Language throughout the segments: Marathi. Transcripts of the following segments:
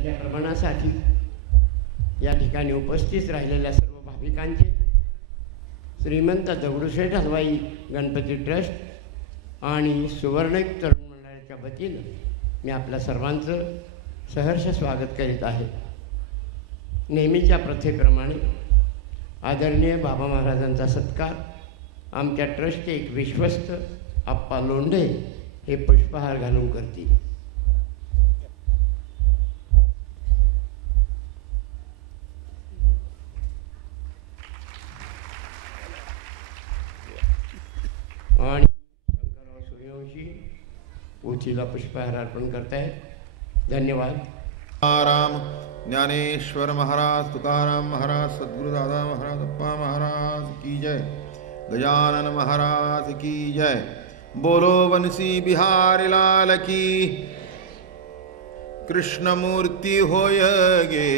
त्यांच्या श्रवणासाठी या ठिकाणी उपस्थित राहिलेल्या सर्व भाविकांचे श्रीमंत दगडूशेठ हलवाई गणपती ट्रस्ट आणि सुवर्णयुग तरुण मंडळाच्या वतीनं मी आपल्या सर्वांचं सहर्ष स्वागत करीत आहे. नेहमीच्या प्रथेप्रमाणे आदरणीय बाबा महाराजांचा सत्कार आमच्या ट्रस्टचे एक विश्वस्त आप्पा लोंढे हे पुष्पहार घालून करतील. आणि शंकरराव सूर्यवंशी पोथीला पुष्पहार अर्पण करतायत. धन्यवाद. राम ज्ञानेश्वर महाराज, तुकाराम महाराज, सद्गुरु दादा महाराज, अप्पा महाराज की जय, गजानन महाराज की जय. बोलो बंसी बिहारी लाल की. कृष्ण मूर्ती होय गे,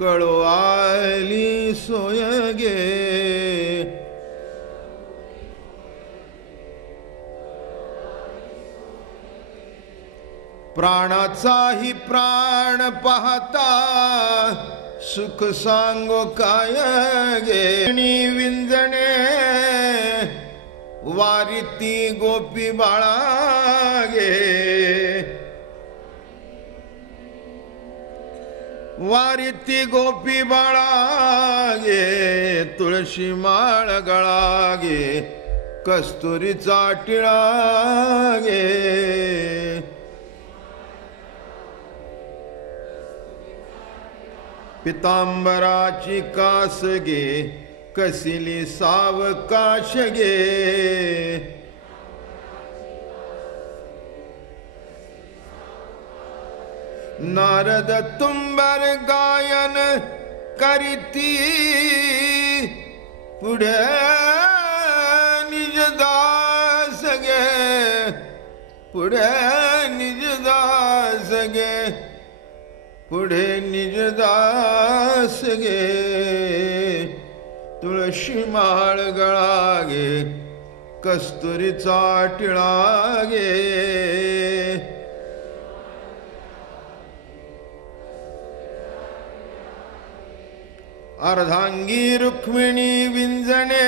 कळो आली सोय गे. प्राणाचाही प्राण पाहता सुख सांगो काय गे. विंजणे वारीती गोपी बाळा गे, वारीती गोपी बाळा गे. तुळशी माळ गळा गे, कस्तुरीचा टिळा गे. पितांबराची कास गे, कसिली सावकाश गे. नारद तुंबर गायन करीती, पुढे निजदास गे, पुढे निजदास गे, पुढे निजदास गे. तुळशी माळ गळा गे, कस्तुरीचा टिळा गे. अर्धांगी रुक्मिणी विंजणे,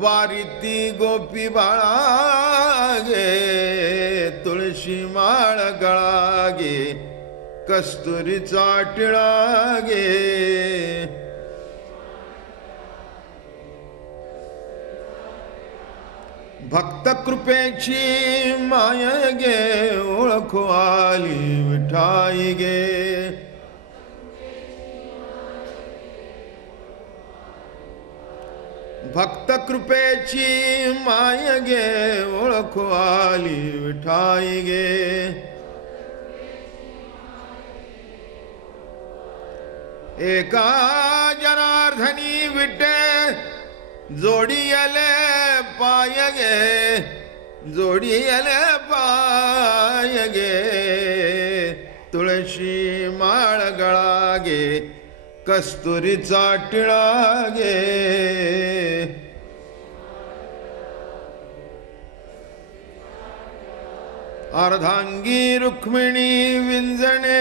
वारीती गोपी बाळा गे. तुळशी माळ गळा गे, कस्तुरीचा टिळा गे. भक्त कृपेची माय गे, ओळखो आली विठाई गे. भक्त कृपेची माय गे, ओळखो आली विठाई गे. एका जनार्दनी विटे, जोडियले पाय गे, जोडियले पाय गे. तुळशी माळ गळा गे, कस्तुरीचा टिळा गे. अर्धांगी रुक्मिणी विंजणे,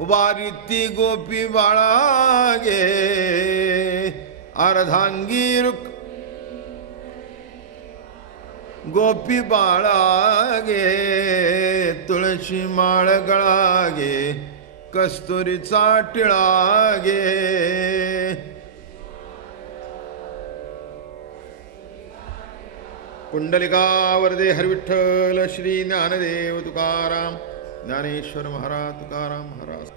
वारीती गोपी बाळा गे. अर्धांगी गोपी बाळा गे. तुळशी माळ गळा गे, कस्तुरीचा टिळा गे. पुंडलिका वरदे हरिविठ्ठल श्री ज्ञानदेव तुकाराम ज्ञानेश्वर महाराज, तुकाराम महाराज,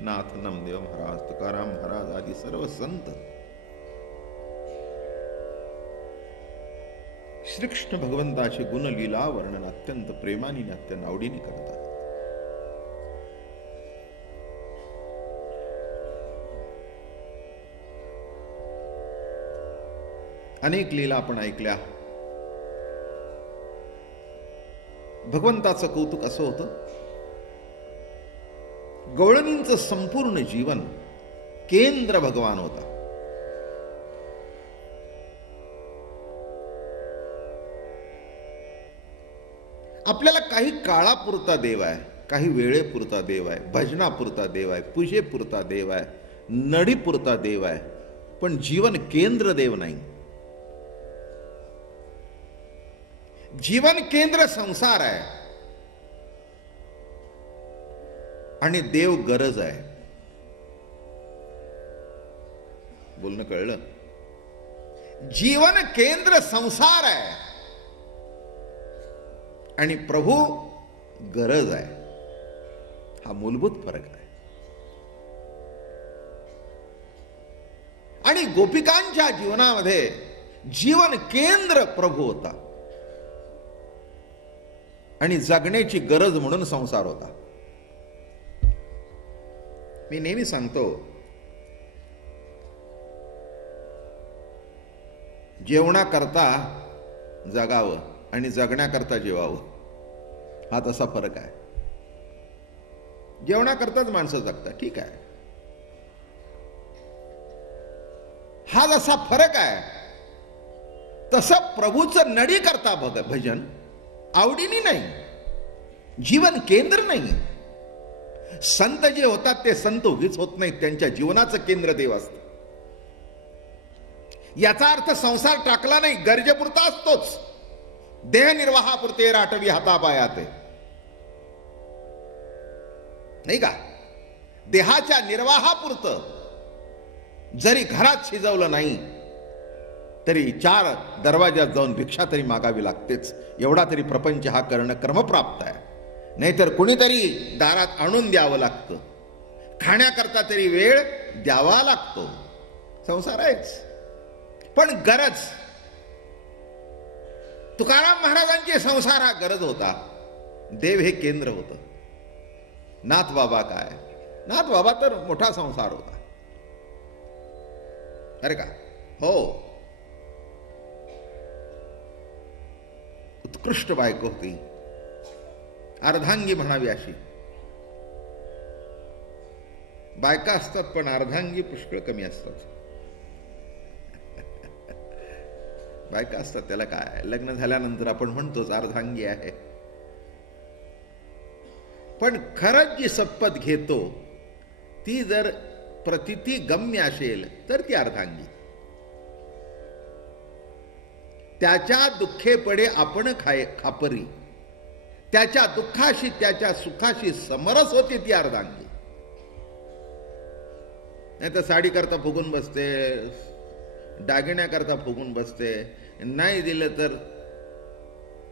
नाथ नामदेव महाराज, तुकाराम महाराज आदी सर्व संत श्रीकृष्ण भगवंताचे गुणलीला वर्णन अत्यंत प्रेमाने अत्यंत आवडीने करतात. अनेक लीला आपण ऐकल्या. भगवंताचं कौतुक असं होतं, गवळणींचं संपूर्ण जीवन केंद्र भगवान होता. आपल्याला काही काळापुरता देव आहे, काही वेळेपुरता देव आहे, भजनापुरता देव आहे, पूजेपुरता देव आहे, नडीपुरता देव आहे, पण जीवन केंद्र देव नाही. जीवन केंद्र संसार आहे आणि देव गरज आहे. बोलणं कळलं? जीवन केंद्र संसार आहे आणि प्रभू गरज आहे. हा मूलभूत फरक आहे. आणि गोपिकांच्या जीवनामध्ये जीवन केंद्र प्रभू होता आणि जगण्याची गरज म्हणून संसार होता. मी नेहमी सांगतो, जेवणाकरता जगावं आणि जगण्याकरता जेवावं, हा तसा फरक आहे. जेवणाकरताच माणसं जगतात, ठीक आहे, हा जसा फरक आहे तसं प्रभूचं नडी करता भजन आवडीने नाही, जीवन केंद्र नाही. संत जे होतात ते संत उगीच होत नाहीत, त्यांच्या जीवनाचं केंद्र देव असतं. याचा अर्थ संसार टाकला नाही, गरजेपुरता असतोच. देहनिर्वाहापुरते राटवी हातापायाते, नाही का? देहाच्या निर्वाहापुरतं जरी घरात शिजवलं नाही तरी 4 दरवाज्यात जाऊन भिक्षा तरी मागावी लागतेच. एवढा तरी प्रपंच हा करणं क्रमप्राप्त आहे. नाहीतर कुणीतरी दारात आणून द्यावं लागतं, खाण्याकरता तरी वेळ द्यावा लागतो. संसार आहेच, पण गरज. तुकाराम महाराजांचे संसार हा गरज होता, देव हे केंद्र होतं. नाथ बाबा काय, नाथ बाबा तर मोठा संसार होता, अरे का? हो, उत्कृष्ट बायको होती, अर्धांगी म्हणावी अशी. बायका असतात पण अर्धांगी पुष्कळ कमी असतात. बायका असतात त्याला काय, लग्न झाल्यानंतर आपण म्हणतोच अर्धांगी आहे, पण खरंच जी शपथ घेतो ती जर प्रतिती गम्य असेल तर ती अर्धांगी. त्याच्या दुःखे पडे आपण खापरी, त्याच्या दुःखाशी त्याच्या सुखाशी समरस होते ती अर्धांगी. नाही तर साडी करता फुगून बसते, दागिन्याकरता फुगून बसते, नाही दिलं तर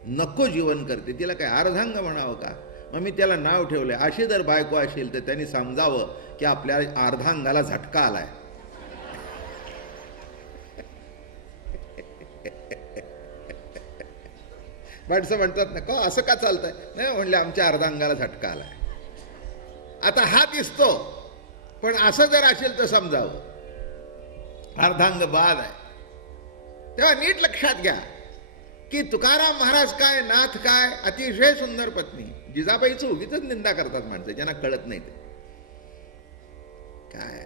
नको जीवन करते. तिला काय अर्धांग म्हणावं का? मग मी त्याला नाव ठेवलंय. अशी जर बायको असेल तर त्यांनी समजावं की आपल्या अर्धांगाला झटका आलाय. माणसं म्हणतात ना, का असं का चालतंय? नाही म्हणले, आमच्या अर्धांगाला झटका आलाय. आता हा दिसतो, पण असं जर असेल तर समजावं अर्धांग बाद आहे. तेव्हा नीट लक्षात घ्या की तुकाराम महाराज काय, नाथ काय, अतिशय सुंदर पत्नी. जिजाबाईचं उगीच निंदा करतात माणसं, ज्यांना कळत नाही ते. काय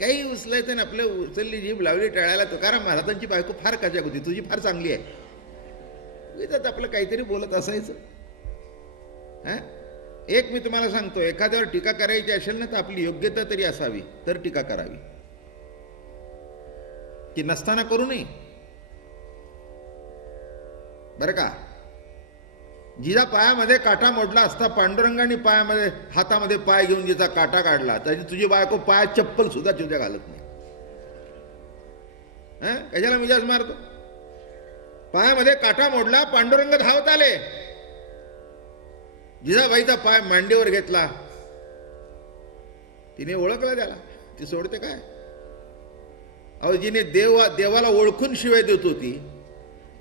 काही उचलायचं ना, आपलं उचलली जीभ लावली टाळायला. तुकाराम महाराजांची बायको फार कजाक होती, तुझी फार चांगली आहे. उगीच आपलं काहीतरी बोलत असायचं. एक मी तुम्हाला सांगतो, एखाद्यावर टीका करायची असेल ना तर आपली योग्यता तरी असावी तर टीका करावी, की नसताना करू नये, बरं का? जिजा पायामध्ये काटा मोडला असता, पांडुरंगाने पायामध्ये हातामध्ये पाय घेऊन जिचा काटा काढला, तरी तुझी बायको पायात चप्पल सुद्धा तुझ्या घालत नाही. कशाला मिजाज मारतो? पायामध्ये काटा मोडला, पांडुरंग धावत आले, जिजाबाईचा पाय मांडीवर घेतला, तिने ओळखला त्याला, ती सोडते काय? अहो, जिने देवाला ओळखून शिवाय देत होती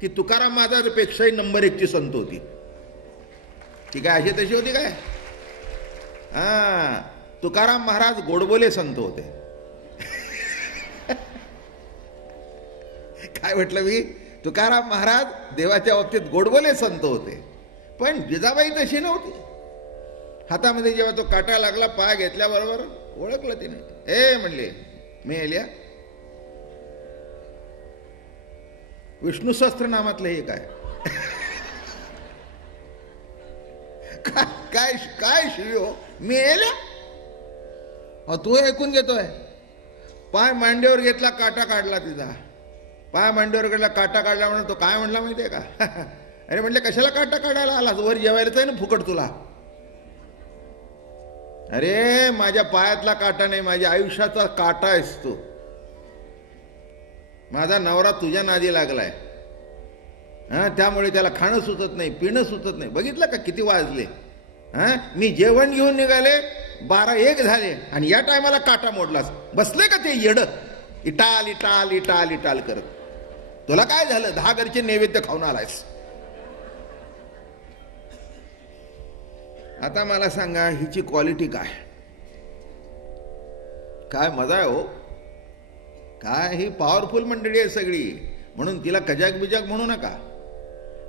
ती तुकाराम महाराजांपेक्षाही नंबर 1ची संत होती. ती काय अशी तशी होती काय? तुकाराम महाराज गोडबोले संत होते. काय म्हटलं मी? तुकाराम महाराज देवाच्या बाबतीत गोडबोले संत होते, पण जिजाबाई तशी नव्हती. हातामध्ये जेव्हा तो काटा लागला, पाय घेतल्याबरोबर ओळखलं तिने. ए म्हणले, मी एलिया, विष्णू सहस्त्र नामातलं हे काय? काय काय शिवी हो, मेल्या. तू ऐकून घेतोय. पाय मांडीवर घेतला, काटा काढला तिचा. पाय मांडीवर घेतला, काटा काढला म्हणून तो काय म्हणला माहितीये का? अरे म्हणले कशाला काटा काढायला आला, वर जेवायलाच आहे ना फुकट तुला. अरे माझ्या पायातला काटा नाही, माझ्या आयुष्याचा काटा आहेस तू. माझा नवरा तुझ्या नादी लागलाय, त्यामुळे त्याला खाणं सुचत नाही, पिणं सुचत नाही. बघितलं का किती वाजले? मी जेवण घेऊन निघाले, 12-1 झाले आणि या टायमाला काटा मोडलास. बसले का ते येड इटाल इटाल इटाल इटाल करत. तुला काय झालं? 10 घरचे नैवेद्य खाऊन आलायस. आता मला सांगा हिची क्वालिटी काय? काय मजा आहे हो. काय ही पॉवरफुल मंडळी आहे सगळी, म्हणून तिला कजाक बिजाक म्हणू नका.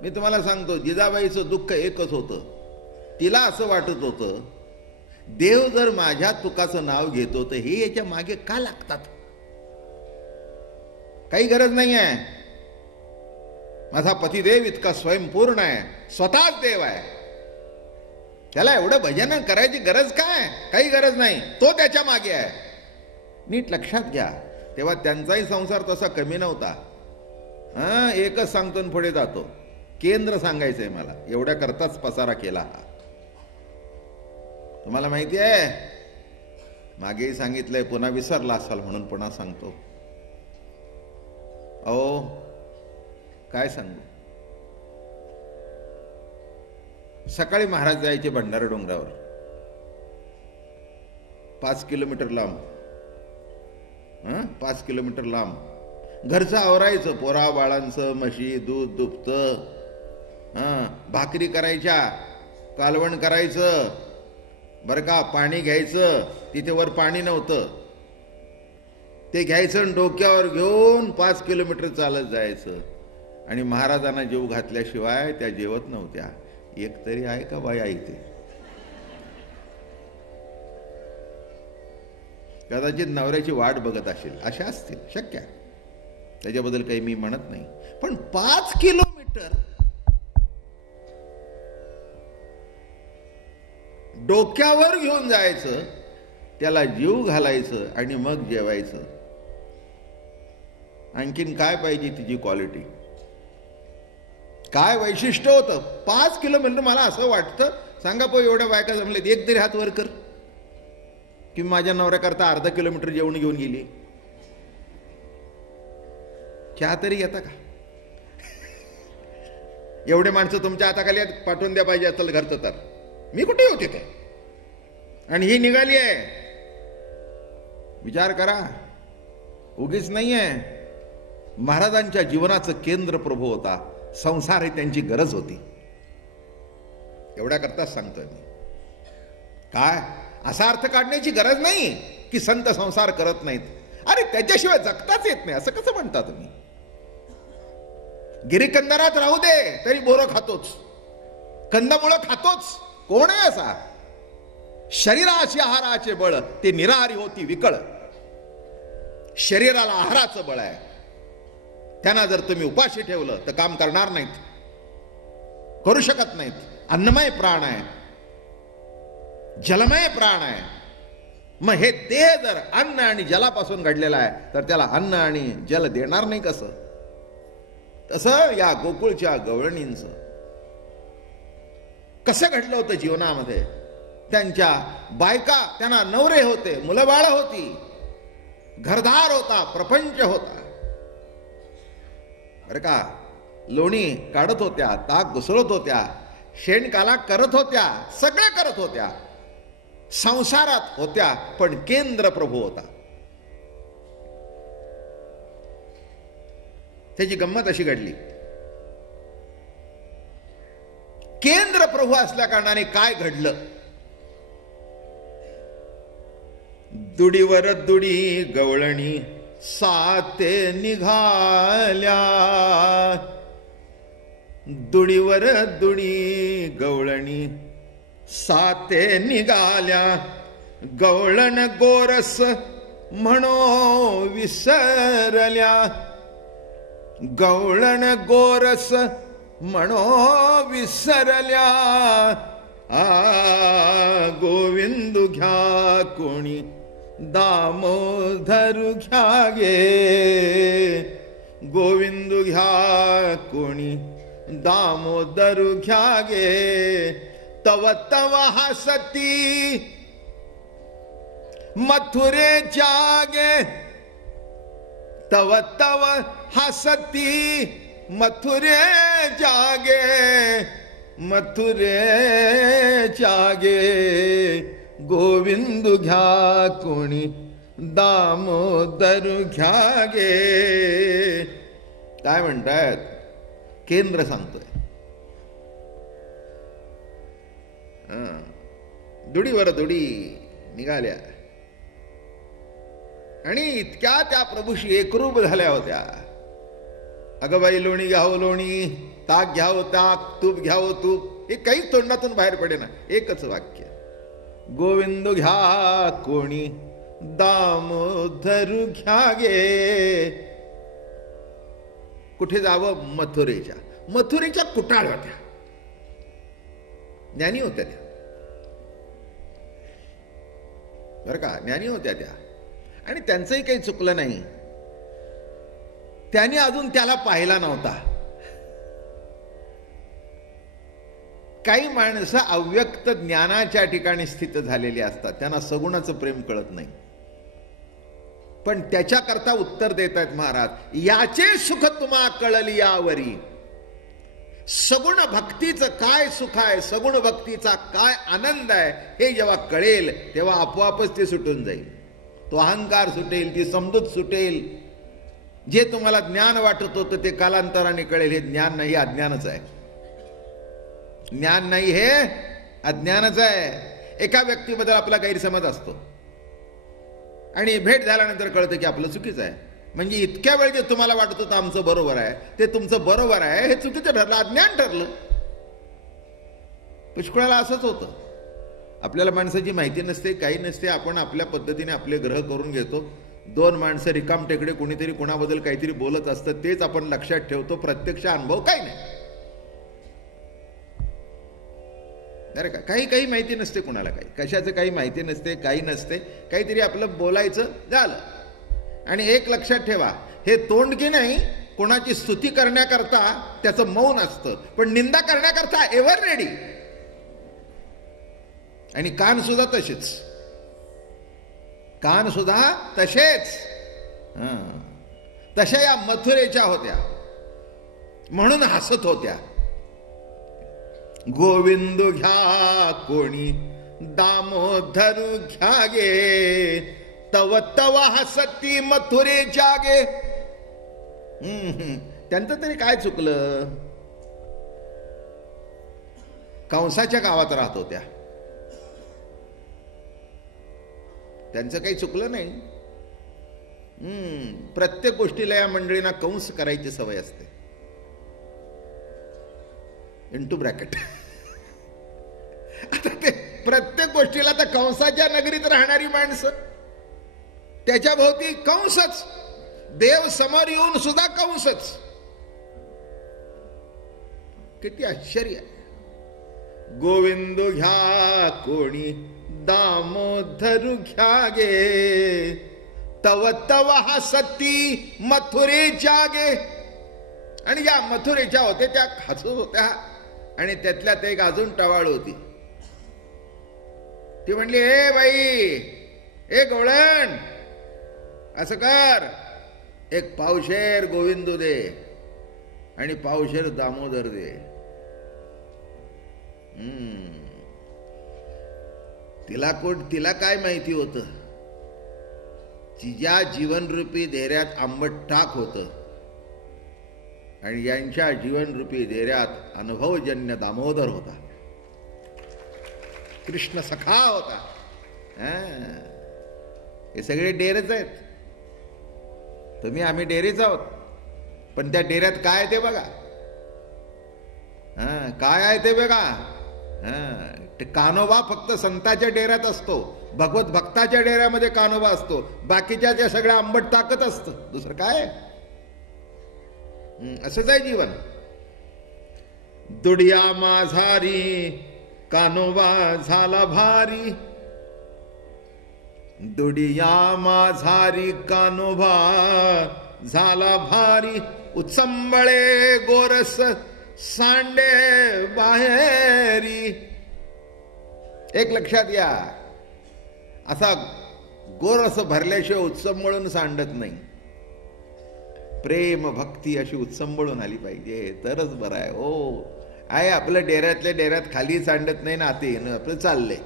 मी तुम्हाला सांगतो, जिजाबाईचं दुःख एकच होतं. तिला असं वाटत होतं, देव जर माझ्या तुकाचं नाव घेतो तर हे याच्या मागे का लागतात? काही गरज नाही आहे. माझा पतिदेव इतका स्वयंपूर्ण आहे, स्वतःच देव आहे. त्याला एवढं भजन करायची गरज काय? काही गरज नाही. तो त्याच्या मागे आहे. नीट लक्षात घ्या. तेव्हा त्यांचाही संसार तसा कमी नव्हता. एकच सांगतो पुढे जातो. केंद्र सांगायचंय मला, एवढ्या करताच पसारा केला हा. तुम्हाला माहिती आहे, मागेही सांगितलंय, पुन्हा विसरला असाल म्हणून पुन्हा सांगतो. अहो काय सांगू. सकाळी महाराज जायचे भंडारा डोंगरावर, 5 किलोमीटर लांब. 5 किलोमीटर लांब. घरचं आवरायचं, पोरा बाळांचं, म्हशी, दूध दुभतं, भाकरी करायच्या, कालवण करायचं बरं का. पाणी घ्यायचं, तिथे वर पाणी नव्हतं, ते घ्यायचं आणि डोक्यावर घेऊन 5 किलोमीटर चालत जायचं. आणि महाराजांना जेव घातल्याशिवाय त्या जेवत नव्हत्या. एक तरी आहे का बाई ऐकते? कदाचित नवऱ्याची वाट बघत असेल, अशा असतील, शक्य आहे. त्याच्याबद्दल काही मी म्हणत नाही. पण 5 किलोमीटर डोक्यावर घेऊन जायचं, त्याला जीव घालायचं आणि मग जेवायचं. आणखीन काय पाहिजे तिची क्वालिटी? काय वैशिष्ट्य होतं? 5 किलोमीटर. मला असं वाटतं, सांगा पो एवढ्या बायका जमलेत, एक तरी हात वर कर की माझ्या नवऱ्याकरता अर्धा किलोमीटर जेवण घेऊन गेली. चहा तरी घेता का? एवढे माणसं तुमच्या हाताखाली पाठवून द्या पाहिजे असेल घरचं तर. मी कुठे होते ते? आणि ही निघाली आहे. विचार करा, उगीच नाही आहे. महाराजांच्या जीवनाचं केंद्र प्रभू होता. संसार ही त्यांची गरज होती. एवढ्या करताच सांगतोय मी. काय असा अर्थ काढण्याची गरज नाही की संत संसार करत नाहीत. अरे त्याच्याशिवाय जगताच येत नाही असं कसं म्हणता तुम्ही? गिरीकंदरात राहू दे तरी बोरं खातोच, कंदमुळं खातोच. कोण आहे असा? शरीराची आहाराचे बळ ते निराहारी होती विकळ. शरीराला आहाराचं बळ आहे. त्यांना जर तुम्ही उपाशी ठेवलं तर काम करणार नाहीत, करू शकत नाहीत. अन्नमय प्राण आहे, जलमय प्राण आहे. मग हे देह जर अन्न आणि जलापासून घडलेला आहे तर त्याला अन्न आणि जल देणार नाही कसं? तसं या गोकुळच्या गवळणींचं कसं घडलं होतं जीवनामध्ये. त्यांच्या बायका, त्यांना नवरे होते, मुलं बाळ होती, घरदार होता, प्रपंच होता. बरं का, लोणी काढत होत्या, ताक घुसळत होत्या, शेणकाला करत होत्या, सगळे करत होत्या, संसारात होत्या. पण केंद्र प्रभू होता. त्याची गंमत अशी घडली. केंद्र प्रभू असल्या कारणाने काय घडलं? दुडीवर दुडी गवळणी साते निघाल्या. दुडीवर दुडी गवळणी साते निघाल्या. गवळण गोरस म्हणो विसरल्या. गवळण गोरस म्हणो विसरल्या. गोविंदू घ्या कोणी दामोदर घ्या गे, गोविंदू घ्या कोणी दामोदर घ्या गे, तव तव हसती मथुरे जागे, तव तव हसती मथुरे जागे, मथुरे जागे, गोविंद घ्या कोणी दामोदर घ्या गे. काय म्हणतायत? केंद्र सांगतोय. दुडीवर दुडी निघाल्या आणि इतक्या त्या प्रभूशी एकरूप झाल्या होत्या. अगं बाई लोणी घ्यावं लोणी, ताक घ्यावं ताक, तूप घ्यावं तूप, हे काहीच तोंडातून बाहेर पडे ना. एकच वाक्य, गोविंद घ्या कोणी दामोदर घ्या गे. कुठे जावं? मथुरेच्या. मथुरेच्या कुटाळ होत्या, ज्ञानी होत्या त्या, बरं का, ज्ञानी होत्या त्या. आणि त्यांचंही काही चुकलं नाही. त्यांनी अजून त्याला पाहिला नव्हता. काही माणसं अव्यक्त ज्ञानाच्या ठिकाणी स्थित झालेली असतात, त्यांना सगुणाचं प्रेम कळत नाही. पण त्याच्याकरता उत्तर देत आहेत महाराज, याचे सुख तुम्हा कळली यावरी. सगुण भक्तीचं काय सुख आहे, सगुण भक्तीचा काय आनंद आहे, हे जेव्हा कळेल तेव्हा आपोआपच ते सुटून जाईल. तो अहंकार सुटेल, ती समजूत सुटेल. जे तुम्हाला ज्ञान वाटत होतं ते कालांतराने कळेल, हे ज्ञान नाही, अज्ञानच आहे. ज्ञान नाही, हे अज्ञानच आहे. एका व्यक्तीबद्दल आपला गैरसमज असतो आणि भेट झाल्यानंतर कळतं की आपलं चुकीचं आहे. म्हणजे इतक्या वेळ जे तुम्हाला वाटत होतं आमचं बरोबर आहे, ते तुमचं बरोबर आहे, हे चुकीचं ठरलं, अज्ञान ठरलं. पुष्कळाला असंच होतं. आपल्याला माणसाची माहिती नसते, काही नसते, आपण आपल्या पद्धतीने आपले ग्रह करून घेतो. दोन माणसं रिकाम टेकडे कोणीतरी कोणाबद्दल काहीतरी बोलत असतं, तेच आपण लक्षात ठेवतो. प्रत्यक्ष अनुभव काही नाही. अरे का, काही माहिती नसते कुणाला, काही कशाचं काही माहिती नसते, काही नसते. काहीतरी आपलं बोलायचं झालं. आणि एक लक्षात ठेवा, हे तोंड की नाही कोणाची स्तुती करण्याकरता त्याचं मौन असतं, पण निंदा करण्याकरता एव्हर रेडी. आणि कान सुद्धा तसेच, कान सुद्धा तसेच. तशा या मथुरेच्या होत्या, म्हणून हसत होत्या. गोविंद घ्या कोणी दामोदर घ्या गे, तव तव हसती मथुरे जागे. त्यांचं तरी काय चुकलं? कंसाच्या गावात राहत होत्या, त्यांचं काही चुकलं नाही. प्रत्येक गोष्टीला या मंडळींना कंस करायची सवय असते. Into bracket. आता ते प्रत्येक गोष्टीला तर कंसाच्या नगरीत राहणारी माणसं, त्याच्या भोवती कंसच, देव समोर येऊन सुद्धा कंसच. किती आश्चर्य. गोविंद घ्या कोणी दामोदर घ्या गे, तव तव हसती मथुरे जागे. आणि या मथुरेच्या होते त्या हसत होत्या. आणि त्यातल्यात एक अजून टवाळ होती. ती म्हणली, ए बाई, ए गवळण, असं कर, एक पावशेर गोविंदू दे आणि पावशेर दामोदर दे. तिला काय माहिती होतं? तिच्या जीवनरूपी देऱ्यात आंबट टाक होतं आणि यांच्या जीवनरूपी देऱ्यात अनुभवजन्य दामोदर होता, कृष्ण सखा होता. हे सगळे डेरेच आहेत. तुम्ही आम्ही डेरेच आहोत, पण त्या डेऱ्यात काय आहे ते बघा. काय आहे ते बघा. कानोबा फक्त संताच्या डेऱ्यात असतो, भगवत भक्ताच्या डेऱ्यामध्ये कानोबा असतो, बाकीच्या त्या सगळ्या आंबट ताकद असतं. दुसरं काय? असंच आहे जीवन. दुडिया माझारी कानोबा झाला भारी, दुडिया माझारी कानोबा झाला भारी, उचंबळे गोरस सांडे बाहेरी. एक लक्षात या, असा गोरस भरल्याशिवाय उत्संबळून सांडत नाही. प्रेम भक्ती अशी उत्संबळून आली पाहिजे तरच बरं आहे. हो आहे आपलं डेऱ्यातल्या डेऱ्यात खाली सांडत नाही ना, ते आपलं चाललंय.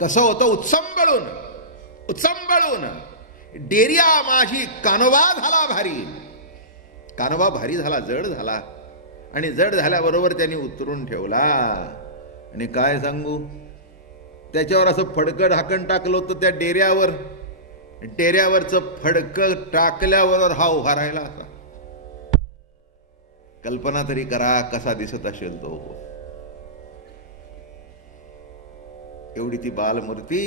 कसं होतं? उत्संबळून उत्संबळून. डेरिया माझी कानोबा झाला भारी. कानोबा भारी झाला, जड झाला. आणि जड झाल्याबरोबर त्यांनी उतरून ठेवला. आणि काय सांगू, त्याच्यावर असं फडकं ढाकण टाकलं होतं त्या डेऱ्यावर. डेऱ्यावरचं फडकं टाकल्यावर हा उभा राहिला असा. कल्पना तरी करा कसा दिसत असेल तो. एवढी ती बालमूर्ती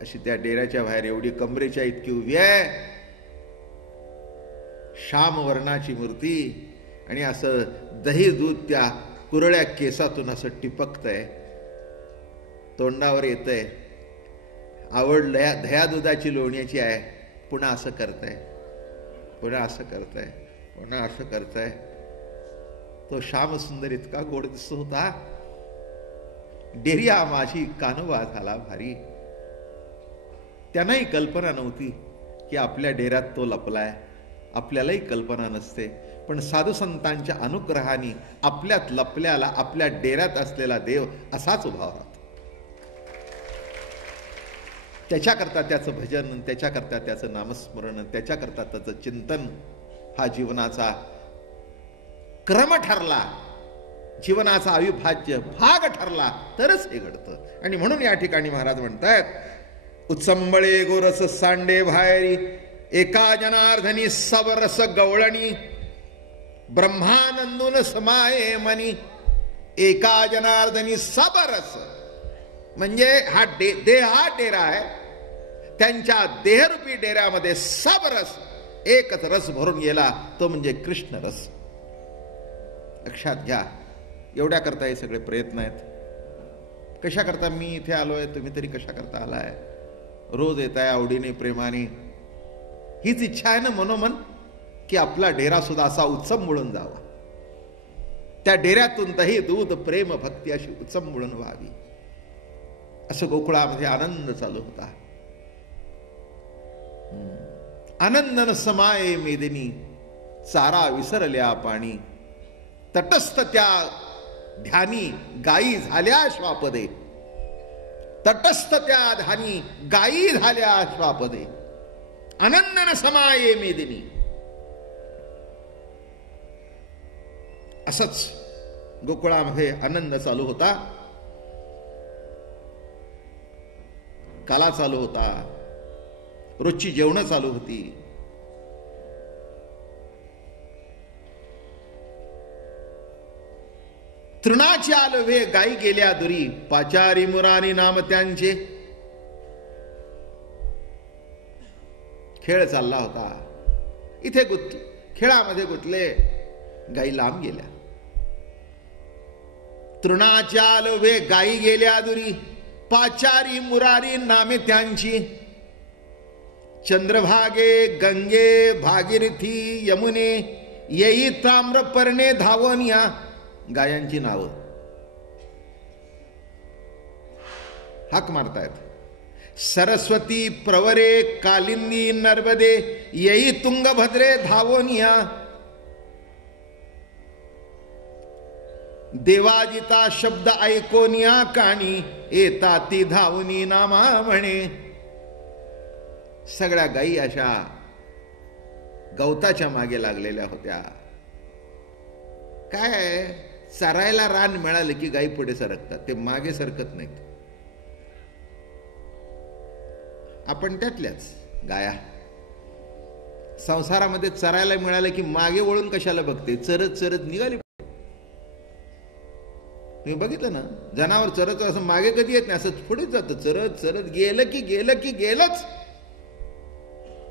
अशी त्या डेऱ्याच्या बाहेर एवढी कमरेच्या इतकी उभी आहे, श्याम वर्णाची मूर्ती. आणि असं दही दूध त्या कुरळ्या केसातून असं टिपकतंय, तोंडावर येतंय. आवड दह्या दुधाची लोण्याची आहे. पुन्हा असं करताय, पुन्हा असं करताय, पुन्हा असं करताय. तो श्यामसुंदर इतका गोड दिसत होता. डेरिया माझी कानोबा झाला भारी. त्यांनाही कल्पना नव्हती की आपल्या डेऱ्यात तो लपलाय. आपल्यालाही कल्पना नसते, पण साधू संतांच्या अनुग्रहाने आपल्यात लपल्याला, आपल्या डेऱ्यात असलेला देव असाच उभा राहतो. त्याच्याकरता त्याचं भजन, त्याच्याकरता त्याचं नामस्मरण, त्याच्याकरता त्याचं चिंतन हा जीवनाचा क्रम ठरला, जीवनाचा अविभाज्य भाग ठरला तरच हे घडतं. आणि म्हणून या ठिकाणी महाराज म्हणतायत, उत्संबळे गोरस सांडे बाहेरी, एका जनार्दनी सबरस गवळणी, ब्रह्मानंदून समाये मनी. एका जनार्दनी सबरस म्हणजे हा देह हा डेरा आहे. त्यांच्या देहरूपी डेऱ्यामध्ये सबरस एकच रस भरून गेला, तो म्हणजे कृष्ण रस. लक्षात घ्या. एवढ्या करता हे सगळे प्रयत्न आहेत. कशा करता मी इथे आलोय, तुम्ही तरी कशा करता आलाय? रोज येत आहे आवडीने, प्रेमाने. हीच इच्छा आहे ना मनोमन, की आपला डेरा सुद्धा असा उत्संबळून जावा. त्या डेऱ्यातून दही दूध प्रेम भक्ती अशी उत्संबळून व्हावी. असं गोकुळामध्ये आनंद चालू होता. आनंदन समाये मेदिनी, चारा विसरल्या पाणी. तटस्थ त्या ध्यानी गायी झाल्या श्वापदे. तटस्थ त्या ध्यानी गायी झाल्या श्वापदे. आनंदन समाये मेदिनी. असंच गोकुळामध्ये आनंद चालू होता. काला चालू होता. रोजची जेवणं चालू होती. तृणाची आलवे गायी गेल्या दुरी, पाचारी मुरारी नाम त्यांचे. खेळ चालला होता. इथे खेळामध्ये गुंतले, गायी लांब गेल्या. तृणाच्या आलवे गायी गेल्या दुरी, पाचारी मुरारी नामे त्यांची. चंद्रभागे गंगे भागीरथी यमुने, येई ताम्रपर्णे धावून या. गायांची नावं हाक मारतायत. सरस्वती प्रवरे कालिंदी नर्मदे, येई तुंगभद्रे धावून या. देवाजिता शब्द ऐकून या काणी, येता ती धावुनी नामा म्हणे. सगळ्या गायी अशा गवताच्या मागे लागलेल्या होत्या. काय चरायला रान मिळालं की गायी पुढे सरकतात, ते मागे सरकत नाहीत. आपण त्यातल्याच गाया. संसारामध्ये चरायला मिळालं की मागे वळून कशाला बघते, चरत चरत निघाली. तुम्ही बघितलं ना, जनावर चरत असं मागे कधी येत नाही, असं पुढेच जातं. चरत चरत गेलं की गेलंच.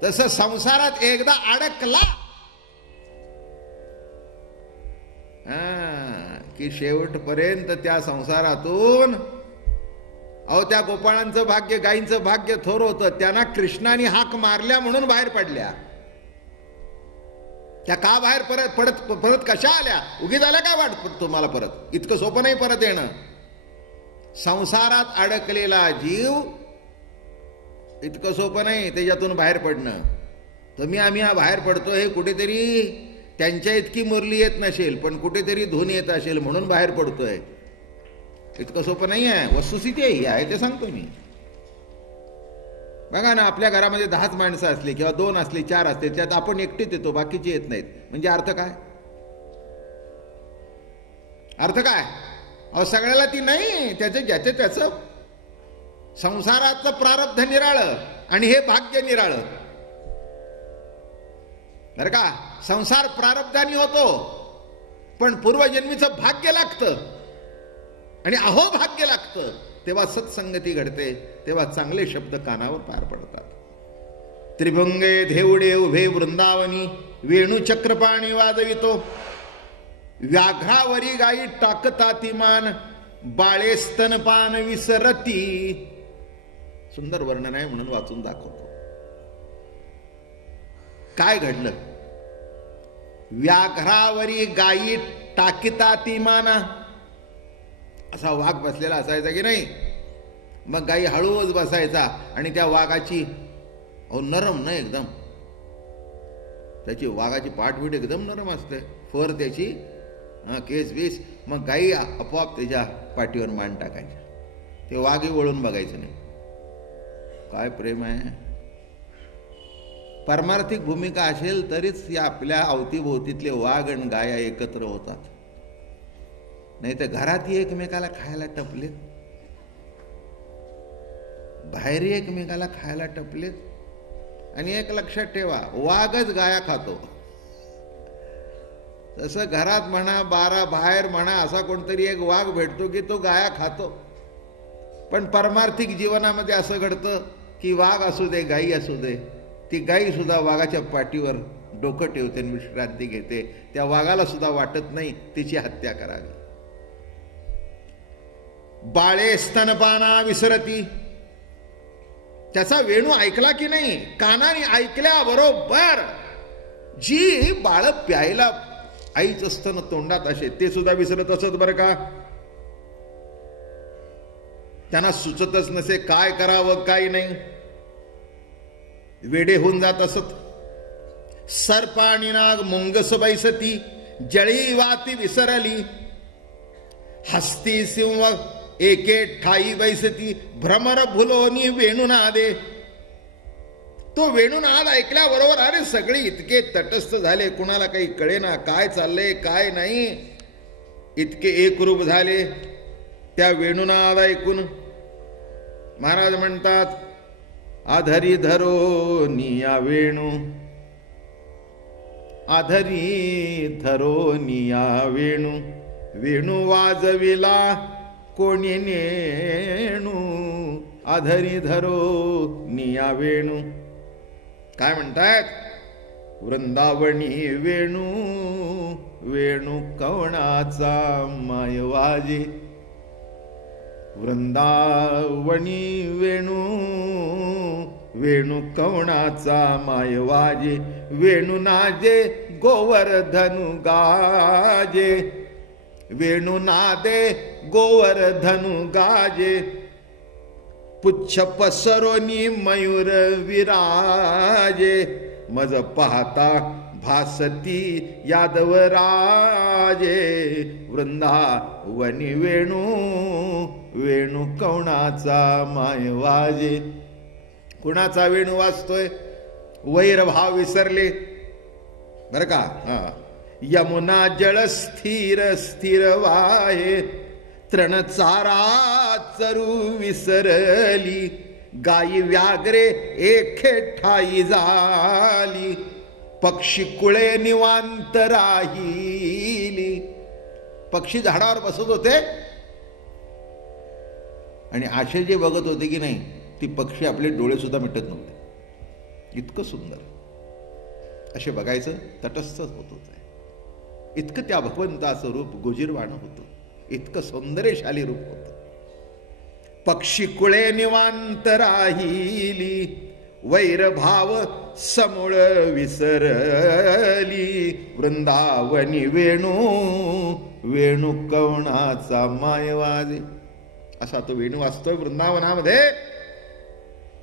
तसं संसारात एकदा अडकला की शेवटपर्यंत त्या संसारातून अहो त्या गोपाळांचं भाग्य, गाईंचं भाग्य थोर होतं. त्यांना कृष्णाने हाक मारल्या म्हणून बाहेर पडल्या. त्या का बाहेर परत कशा आल्या? उगीच आल्या का वाट तुम्हाला परत? इतकं सोपं नाही परत येणं. संसारात अडकलेला जीव इतकं सोपं नाही त्याच्यातून बाहेर पडणं. तुम्ही आम्ही बाहेर पडतो हे कुठेतरी त्यांच्या इतकी मुरली येत नसेल, पण कुठेतरी धून येत असेल म्हणून बाहेर पडतोय. इतकं सोपं नाही आहे. वस्तुस्थिती ही आहे ते सांगतो मी. बघा ना, आपल्या घरामध्ये 10च माणसं असली किंवा 2 असली 4 असले, त्यात आपण एकटेच येतो, बाकीचे येत नाहीत. म्हणजे अर्थ काय? अर्थ काय? अहो सगळ्याला ती नाही, त्याचं संसाराचं प्रारब्ध निराळं आणि हे भाग्य निराळं. बरं का? संसार प्रारब्धाने होतो, पण पूर्वजन्मीचं भाग्य लागतं आणि अहोभाग्य लागतं. तेव्हा सत्संगती घडते, तेव्हा चांगले शब्द कानावर पार पडतात. त्रिभुंगे धेवडे उभे वृंदावनी, वेणू चक्रपाणी वाजवितो. व्याघ्रावरी गाई टाकताती मान, बाळे स्तनपान विसरती. सुंदर वर्णन आहे म्हणून वाचून दाखवतो. काय घडलं? व्याघ्रावरी गाई टाकिताती माना. असा वाघ बसलेला असायचा की नाही? मग गाई हळूच बसायचा आणि त्या वाघाची नरम ना एकदम, त्याची वाघाची पाठवीट एकदम नरम असते, फर त्याची, केस बीस. मग गाई आपोआप त्याच्या पाठीवर मान टाकायच्या. ते वाघही वळून बघायचं नाही. काय प्रेम आहे! परमार्थिक भूमिका असेल तरीच या आपल्या अवतीभोवतीतले वाघ आणि गाया एकत्र होतात. नाही तर घरातही एकमेकाला खायला टपलेत, बाहेरही एकमेकाला खायला टपलेत. आणि एक लक्षात ठेवा, वाघच गाया खातो. तसं घरात म्हणा, बाहेर म्हणा, असा कोणतरी एक वाघ भेटतो की तो गाया खातो. पण परमार्थिक जीवनामध्ये असं घडतं की वाघ असू दे, गाई असू दे, ती गाई सुद्धा वाघाच्या पाठीवर डोकं ठेवते आणि विश्रांती घेते. त्या वाघाला सुद्धा वाटत नाही तिची हत्या करावी. बाळे स्तनपाना विसरती. त्याचा वेणू ऐकला की नाही? कानाने ऐकल्याबरोबर जी बाळ प्यायला आईचं स्तन तोंडात असे ते सुद्धा विसरत असत. बरं का? त्यांना सुचतच नसे काय करावं काय नाही, वेडे होऊन जात असत. सर्पाणी नाग मुंगस बैसती, जळी वाती विसरली. हस्ती सिंह एके ठाई बैसती, भ्रमर भुलोनी वेणुनादे. तो वेणुनाद ऐकल्याबरोबर अरे सगळे इतके तटस्थ झाले, कुणाला काही कळेना काय चाललंय काय नाही, इतके एकरूप झाले त्या वेणुनाद ऐकून. महाराज म्हणतात, आधरी धरो निया वेणू, आधरी धरो निया वेणू, वेणू वाजविला कोणी नेणू, आधरी धरो निया वेणू. काय म्हणतायत? वृंदावनी वेणू, वेणू कवणाचा माय वाजे. वृंदावनी वेणू, वेणू कवणाचा माय वाजे. वेणू नाजे गोवर्धनु गाजे, वेणू नादे गोवर्धनु गाजे. पुच्छ पसरोनी मयूर विराजे, मज पाहता भासती यादव राजे. वृंदावनी वेणू, वेणू कवणाचा माय वाजे. कुणाचा वेणू वाजतोय? वैरभाव विसरले. बर का? यमुना जळ स्थिर स्थिर वाहे, तृण चारा चरू विसरली. गाई व्याघ्रे एके ठाई झाली, पक्षी कुळे निवांत राहिली. पक्षी झाडावर बसत होते आणि आशे जे बघत होते की नाही, ती पक्षी आपले डोळे सुद्धा मिटत नव्हते. इतकं सुंदर असे बघायचं, तटस्थ होत होते. इतकं त्या भगवंताचं रूप गोजीरवाणं होतं, इतकं सौंदर्यशाली रूप होतं. पक्षीकुळे निवांत राहिली, वैरभाव समूळ विसरली. वृंदावनी वेणू वेणू कवणाचा माय वाजे. असा तो वेणू वाजतोय वृंदावनामध्ये.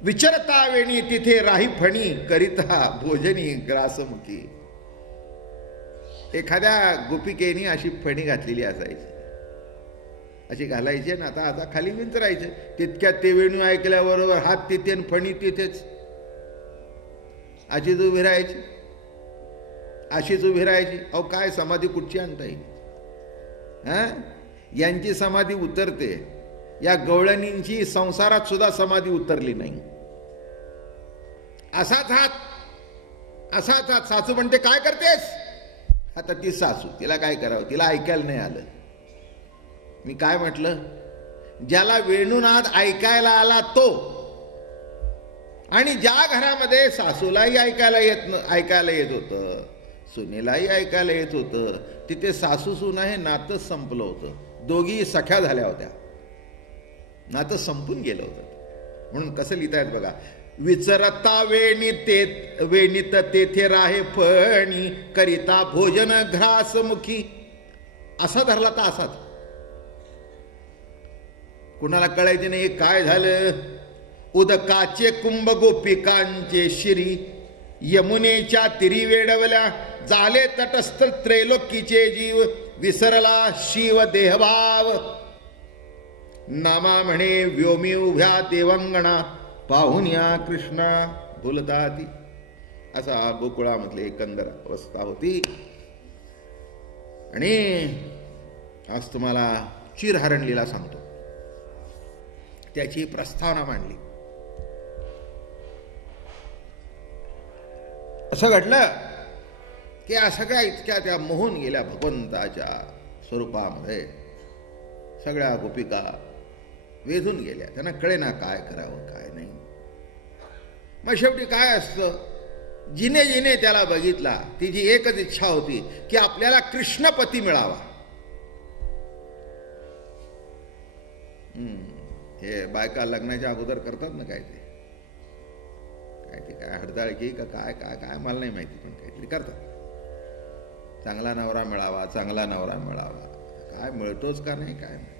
विचरता वेणी तिथे राही फणी, करिता भोजनी ग्रासमुखी. एखाद्या गोपिकेनी अशी फणी घातलेली असायची, अशी घालायची ना, आता खाली विंचरायचे. तितक्यात ते वेणू ऐकल्याबरोबर हात तिथे आणि फणी तिथेच. अशीच उभी राहायची, अशीच उभी राहायची. अहो काय समाधी कुठची आणता येईल? यांची समाधी उतरते, या गवळणींची संसारात सुद्धा समाधी उतरली नाही. असाच हात. सासू म्हणते काय करतेस? आता ती सासू, तिला काय करावं, तिला ऐकायला नाही आलं. मी काय म्हटलं, ज्याला वेणूनाद ऐकायला आला तो, आणि ज्या घरामध्ये सासूलाही ऐकायला येत होतं, सुनेलाही ऐकायला येत होतं, तिथे सासू सुना हे नातंच संपलं होतं. दोघी सख्या झाल्या होत्या, नातं संपून गेलं होतं. म्हणून कसं लिहितायत बघा, विचरता वेणीत तेथे राहे फणी, करिता भोजन घ्रासमुखी. असा धरला तर असाच. कुणाला कळायचे नाही काय झालं. उदकाचे कुंभ गोपिकांचे शिरी, यमुनेच्या तिरी वेडवल्या, झाले तटस्थ त्रैलोकीचे जीव, विसरला शिव देहभाव. नामा म्हणे व्योमी उभ्या देवांगणा, पाहून या कृष्णा बोलताती. असा गोकुळामधली एकंदर अवस्था होती. आणि आज तुम्हाला चिरहरण लीला सांगतो, त्याची प्रस्तावना मांडली. असं घडलं की सगळ्या इतक्या त्या मोहून गेल्या भगवंताच्या स्वरूपामध्ये. सगळ्या गोपिका वेधून गेल्या, त्यांना कळेना काय करावं काय नाही. मग शेवटी काय असतं, जिने जिने त्याला बघितला तिची एकच इच्छा होती की आपल्याला कृष्णपती मिळावा. हे बायका लग्नाच्या अगोदर करतात ना काय ते काय हडताळकी का काय काय काय मला नाही माहिती, पण काहीतरी करतात. चांगला नवरा मिळावा, चांगला नवरा मिळावा. काय मिळतोच का नाही काय नाही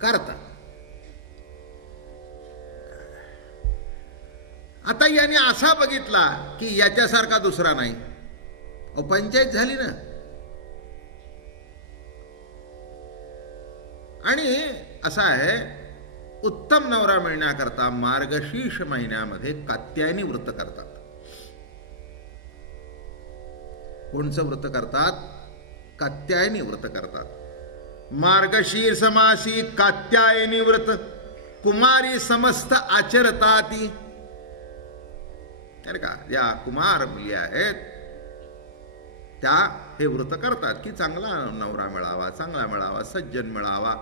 करतात. आता याने असा बघितला की याच्यासारखा दुसरा नाही. पंचायत झाली ना. आणि असं आहे, उत्तम नवरा मिळण्याकरता मार्गशीर्ष महिन्यामध्ये कात्यायनी व्रत करतात. कोणचं व्रत करतात? कात्यायनी व्रत करतात. मार्गशीर्ष मासी कात्यायनी व्रत, कुमारी समस्त आचरताती. तर का ज्या कुमार मुली आहेत त्या हे व्रत करतात की चांगला नवरा मिळावा, चांगला मिळावा, सज्जन मिळावा,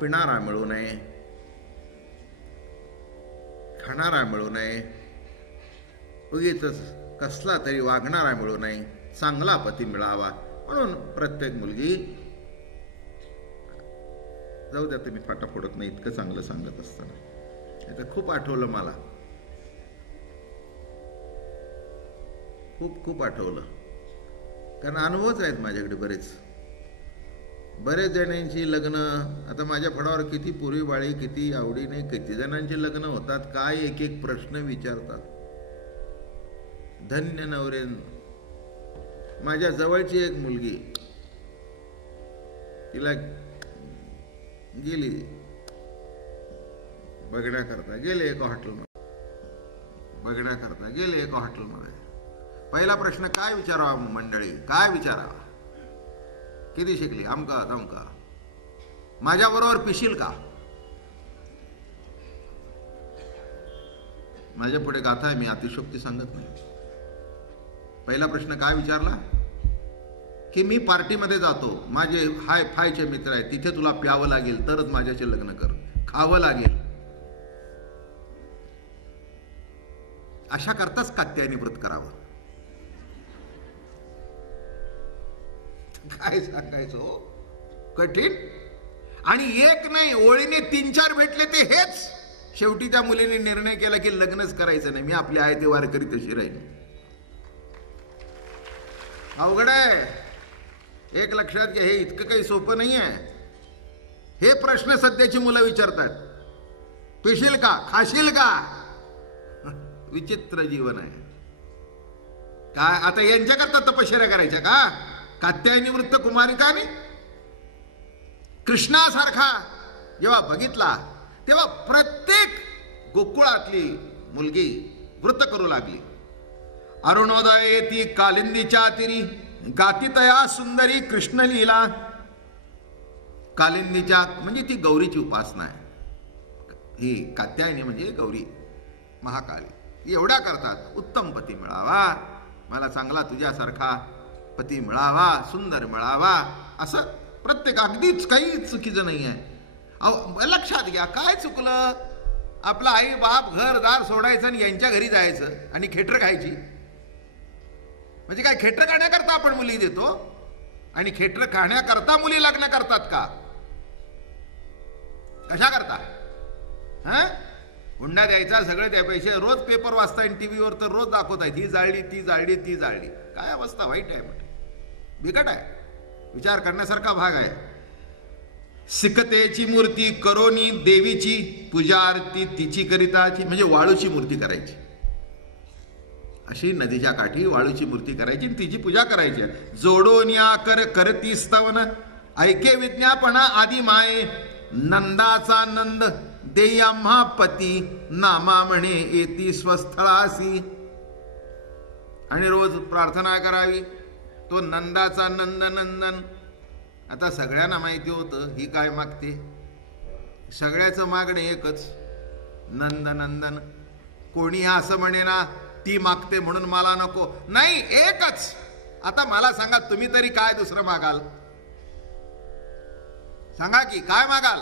पिणारा मिळू नये, खाणारा मिळू नये, उगीच कसला तरी वागणारा मिळू नये, चांगला पती मिळावा. म्हणून प्रत्येक मुलगी, जाऊ द्या तुम्ही फाटा फोडत नाही, इतकं चांगलं सांगत असताना आता खूप आठवलं मला, खूप आठवलं. कारण अनुभवच आहेत माझ्याकडे बरेच जणांची लग्न. आता माझ्या फडावर किती पोरी बाळी, किती आवडीने किती जणांची लग्न होतात. काय एक एक प्रश्न विचारतात. धन्य नवरे. माझ्या जवळची एक मुलगी, तिला गेली बघण्याकरता, गेले एका हॉटेलमध्ये. पहिला प्रश्न काय विचारावा मंडळी, काय विचारावा? किती शिकली? अमका तमका. माझ्याबरोबर पिशील का? माझ्या पुढे गाथा आहे, मी अतिशोक्ती सांगत नाही. पहिला प्रश्न काय विचारला की मी पार्टीमध्ये जातो, माझे हाय फायचे मित्र आहेत, तिथे तुला प्यावं लागेल तरच माझ्याशी लग्न कर, खावं लागेल. अशा करताच कात्यायनी व्रत करावं. काय सांगायचं हो, कठीण. आणि एक नाही, ओळीने 3-4 भेटले ते हेच. शेवटी त्या मुलीने निर्णय केला की लग्नच करायचं नाही, मी आपली आहे ते वारकरी तशी राहील. अवघड आहे. एक लक्षात घ्या, हे इतकं काही सोपं नाही आहे. हे प्रश्न सध्याची मुलं विचारतात. पिशील का, खाशील का? विचित्र जीवन आहे. काय आता यांच्याकरता तपश्चर्या करायच्या का? कात्यायनी वृत्त कुमारिकाने कृष्णासारखा जेव्हा बघितला तेव्हा प्रत्येक गोकुळातली मुलगी व्रत करू लागली. अरुणोदय ती कालिंदीच्या तिरी गातितया सुंदरी कृष्ण लीला. कालिंदीच्या म्हणजे ती गौरीची उपासना आहे. ही कात्यायनी म्हणजे गौरी महाकाली. एवढ्या करतात उत्तम पती मिळावा, मला चांगला तुझ्यासारखा पती मिळावा, सुंदर मिळावा, असं प्रत्येक. अगदीच काही चुकीचं नाही आहे. लक्षात घ्या, काय चुकलं? आपला आई बाप घरदार सोडायचं आणि यांच्या घरी जायचं आणि खेटर खायची. म्हणजे काय, खेटर खाण्याकरता आपण मुली देतो आणि खेटर खाण्याकरता मुली लग्न करतात का? कशा करता? हुंडा द्यायचा, सगळे त्या पैसे. रोज पेपर वाचताय, टीव्हीवर तर रोज दाखवत आहेत, ही जाळली, ती जाळली, ती जाळली. काय अवस्था वाईट आहे, म्हणजे बिकट आहे. विचार करण्यासारखा भाग आहे. सिकतेची मूर्ती करोनी देवीची पूजा आरती तिची करिताची. म्हणजे वाळूची मूर्ती करायची, अशी नदीच्या काठी वाळूची मूर्ती करायची आणि तिची पूजा करायची. जोडोनिया करती स्तवन ऐके विज्ञापना आदी माये. नंदाचा नंद देई आम्हा पती नामा म्हणे येती स्वस्थळासी. आणि रोज प्रार्थना करावी. तो नंदाचा नंद नंदन. आता सगळ्यांना माहिती होतं ही काय मागते. सगळ्याचं मागणे एकच, नंद नंदन. कोणी असं म्हणे ना ती मागते म्हणून मला नको, नाही, एकच. आता मला सांगा, तुम्ही तरी काय दुसरं मागाल? सांगा की काय मागाल?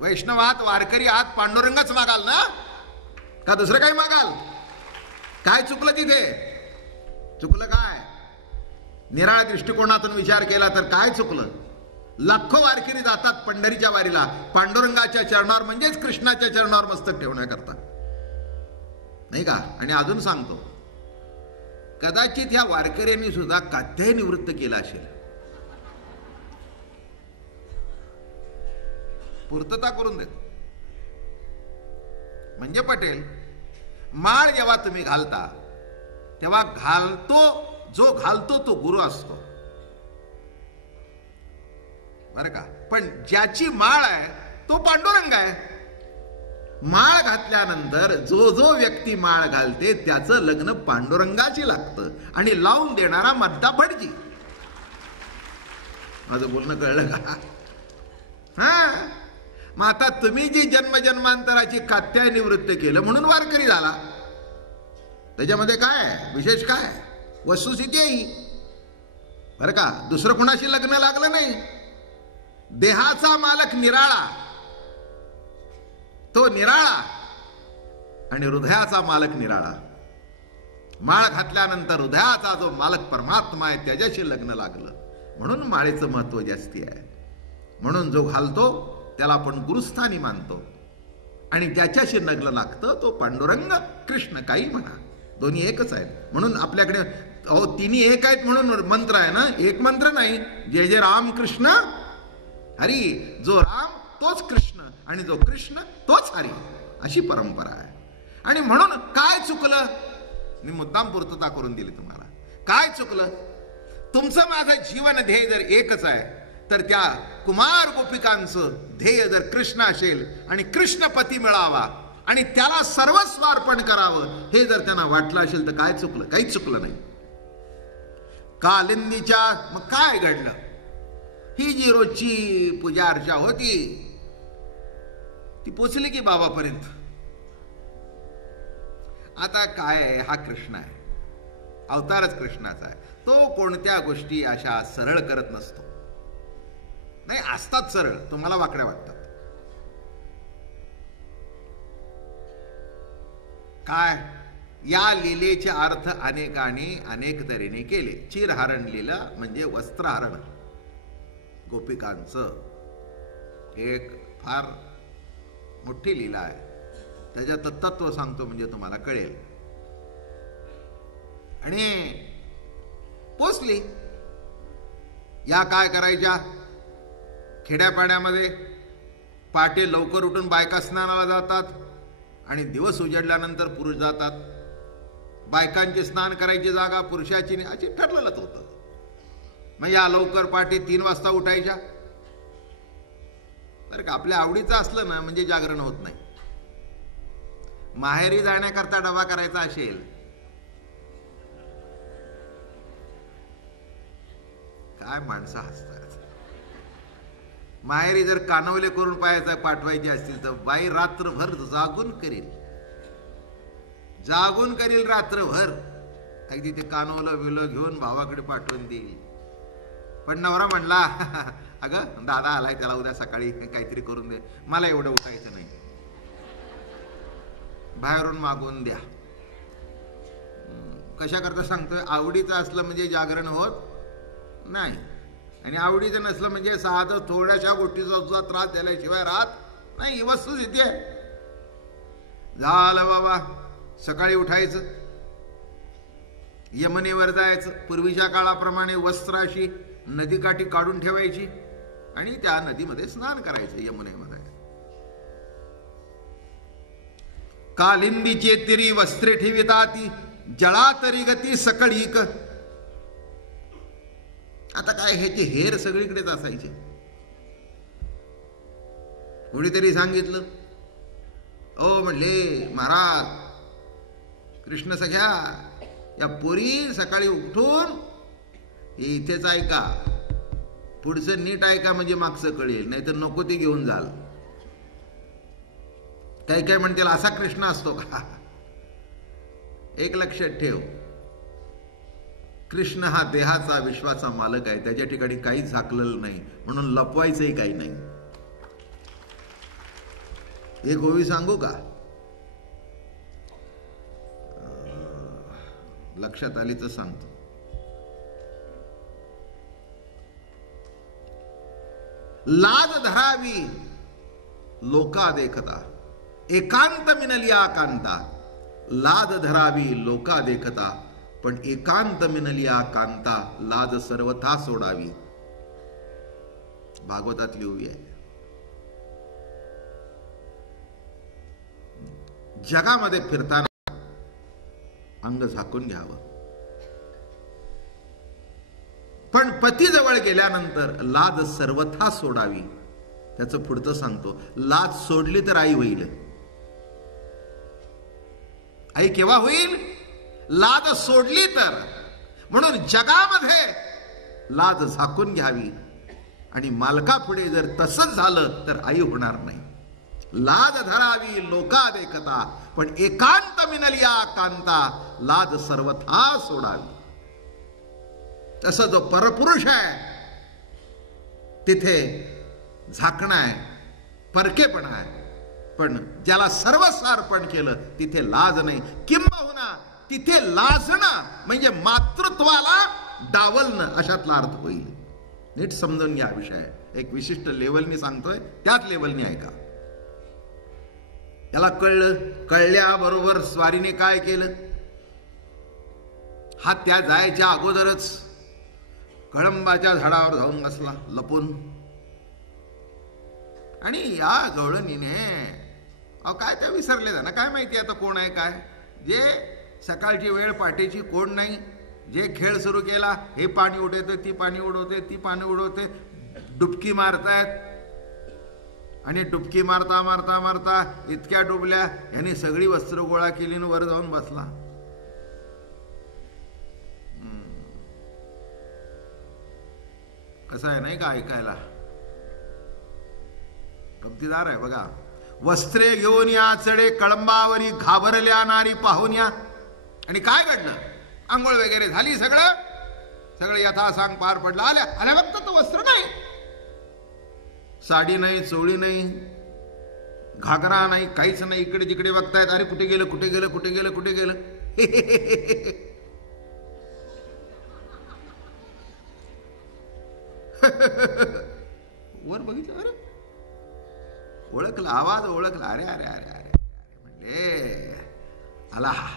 वैष्णवात वारकरी आत पांडुरंगच मागाल ना, का दुसरं काही मागाल? काय चुकलं तिथे? चुकलं काय? निराळ्या दृष्टिकोनातून विचार केला तर काय चुकलं? लाखो वारकरी जातात पंढरीच्या वारीला पांडुरंगाच्या चरणावर, म्हणजेच कृष्णाच्या चरणावर मस्तक ठेवण्याकरता, नाही का? आणि अजून सांगतो, कदाचित ह्या वारकऱ्यांनी सुद्धा कात्यायनी वृत्त केलं असेल. पूर्तता करून देत म्हणजे पटेल. माळ जेव्हा तुम्ही घालता तेव्हा जो घालतो तो गुरु असतो, बरं का? पण ज्याची माळ आहे तो पांडुरंग आहे. माळ घातल्यानंतर जो व्यक्ती माळ घालते त्याचं लग्न पांडुरंगाशी लागतं आणि लावून देणारा मद्दा भटजी. माझं बोलणं कळलं का? मग आता तुम्ही जी जन्मजन्मांतराची कात्यायनी वृत्त केलं म्हणून वारकरी झाला, त्याच्यामध्ये काय विशेष? काय वस्तुस्थिती आहे, बरं का? दुसरं कुणाशी लग्न लागलं नाही. देहाचा मालक निराळा, तो निराळा, आणि हृदयाचा मालक निराळा. माळ घातल्यानंतर हृदयाचा जो मालक परमात्मा आहे त्याच्याशी लग्न लागलं, म्हणून माळेचं महत्व जास्ती आहे. म्हणून जो घालतो त्याला आपण गुरुस्थानी मानतो आणि ज्याच्याशी लग्न लागतं तो पांडुरंग कृष्ण, काही म्हणा, दोन्ही एकच आहेत. म्हणून आपल्याकडे तिन्ही एक आहेत म्हणून मंत्र आहे ना, एक मंत्र नाही. जय जय राम कृष्ण हरी. जो राम तोच कृष्ण आणि जो कृष्ण तोच हरी, अशी परंपरा आहे. आणि म्हणून काय चुकलं? मी मुद्दाम पूर्तता करून दिली तुम्हाला. काय चुकलं? तुमचं माझं जीवन ध्येय जर एकच आहे तर त्या कुमार गोपिकांचं ध्येय जर कृष्ण असेल आणि कृष्णपती मिळावा आणि त्याला सर्वस्व अर्पण करावं हे जर त्यांना वाटलं असेल तर काय चुकलं? काहीच चुकलं नाही. कालिंदीच्या मग काय घडलं? ही जी रोजची पूजा अर्चा होती ती पोचली की बाबापर्यंत. आता काय आहे, हा कृष्ण आहे, अवतारच कृष्णाचा आहे. तो कोणत्या गोष्टी अशा सरळ करत नसतो. नाही, असतात सरळ, तुम्हाला वाकड्या वाटतात. काय या लीलेचे अर्थ अनेकांनी अनेक तऱ्हेने केले. चिरहरण लीला म्हणजे वस्त्रहरण. गोपिकांचं एक फार मोठी लीला आहे. त्याच्यात तत्व सांगतो म्हणजे तुम्हाला कळेल. आणि पोचली. या काय करायच्या, खेड्यापाड्यामध्ये पहाटे लवकर उठून बायका स्नानाला जातात आणि दिवस उजडल्यानंतर पुरुष जातात. बायकांचे स्नान करायची जागा पुरुषाची नाही अशी ठरलेलंच होतं. मग या लवकर पहाटे 3 वाजता उठायच्या. तर का आपल्या आवडीचं असलं ना म्हणजे जागरण होत नाही. माहेरी जाण्याकरता डबा करायचा असेल, काय माणसं हसतात. माहेरी जर कानवले करून पाठवायचे असतील तर बाई रात्रभर जागून करील रात्रभर. अगदी ते कानवलं बिलं घेऊन भावाकडे पाठवून देईल. पण नवरा म्हणला, अगं दादा आलाय, त्याला उद्या सकाळी काहीतरी करून दे, मला एवढं उठायचं नाही, बाहेरून मागवून द्या. कशा करता सांगतोय, आवडीचं असलं म्हणजे जागरण होत नाही, आणि आवडीचं नसलं म्हणजे साधं थोड्याशा गोष्टीचा सुद्धा त्रास दिल्याशिवाय राहत नाही. ही वस्तुस्थिती आहे. झालं बाबा, सकाळी उठायचं, यमुनेवर जायचं. पूर्वीच्या काळाप्रमाणे वस्त्राशी नदीकाठी काढून ठेवायची आणि त्या नदीमध्ये स्नान करायचं. यमुनेमध्ये कालिंदीचे तिरी वस्त्रे ठेविताती, जळा तरी गती सकळीक. आता काय, ह्याचे हेर सगळीकडेच असायचे. कोणीतरी सांगितलं, ओ म्हणले महाराज कृष्ण सख्या, या पोरी सकाळी उठून इथेच ऐका, पुढचं नीट ऐका म्हणजे मागचं कळेल, नाही तर नको ते घेऊन जाल. काही काय म्हणतील असा कृष्ण असतो का? एक लक्षात ठेव, कृष्ण हा देहाचा विश्वाचा मालक आहे. त्याच्या ठिकाणी काहीच झाकलेलं नाही, म्हणून लपवायचंही काही नाही. एक ओवी सांगू का? लक्षात आली तर सांगतो. लाज धरावी लोका देखता, एकांत मिनलिया कांता. लाज धरावी लोका देखता, पण एकांत मिनलिया कांता. लाज सर्वथा सोडावी. भागवतातली ओवी आहे. जगामध्ये फिरताना अंग झाकून घ्यावं, पण पतीजवळ गेल्यानंतर लाज सर्वथा सोडावी. त्याचं पुढचं सांगतो, लाज सोडली तर आई होईल. आई केव्हा होईल? लाज सोडली तर. म्हणून जगामध्ये लाज झाकून घ्यावी, आणि मालकापुढे जर तसंच झालं तर आई होणार नाही. लाज धरावी लोका देखता, पण एकांत मिनलिया कांता. लाज सर्वथा सोडावी. तसं जो परपुरुष आहे तिथे झाकणं आहे, परकेपणा आहे, पण ज्याला सर्वसार्पण केलं तिथे लाज नाही. किंबहुना तिथे लाजणं म्हणजे मातृत्वाला डावलणं अशातला अर्थ होईल. नीट समजून घ्या विषय. एक विशिष्ट लेवलनी सांगतोय, त्याच लेवलनी ऐका. त्याला कळलं. कळल्याबरोबर स्वारीने काय केलं? हा त्या जायच्या अगोदरच कळंबाच्या झाडावर जाऊन बसला लपून. आणि या गवळणीने, अहो काय त्या विसरले ना, काय माहिती आता कोण आहे काय. जे सकाळची वेळ पाठीची कोण नाही, जे खेळ सुरू केला, हे पाणी उडवते, ती पाणी उडवते, ती पाणी उडवते, डुबकी मारतायत. आणि डुबकी मारता मारता मारता इतक्या डुबल्या, यांनी सगळी वस्त्र गोळा केली आणि वर जाऊन बसला. कसं आहे नाही का ऐकायला, गमतीदार आहे बघा. वस्त्रे घेऊन या चढे कळंबावरी, घाबरल्या नारी पाहून या. आणि काय घडलं? आंघोळ वगैरे झाली, सगळं यथासांग पार पडलं. आल्या आल्या बघतात तर वस्त्र नाही, साडी नाही, चोळी नाही, घागरा नाही, काहीच नाही. इकडे जिकडे बघतायत, अरे कुठे गेलं कुठे गेलं कुठे गेलं कुठे गेलं. वर बघितलं, अरे ओळखला, आवाज ओळखला. अरे अरे अरे अरे म्हणले आला हा.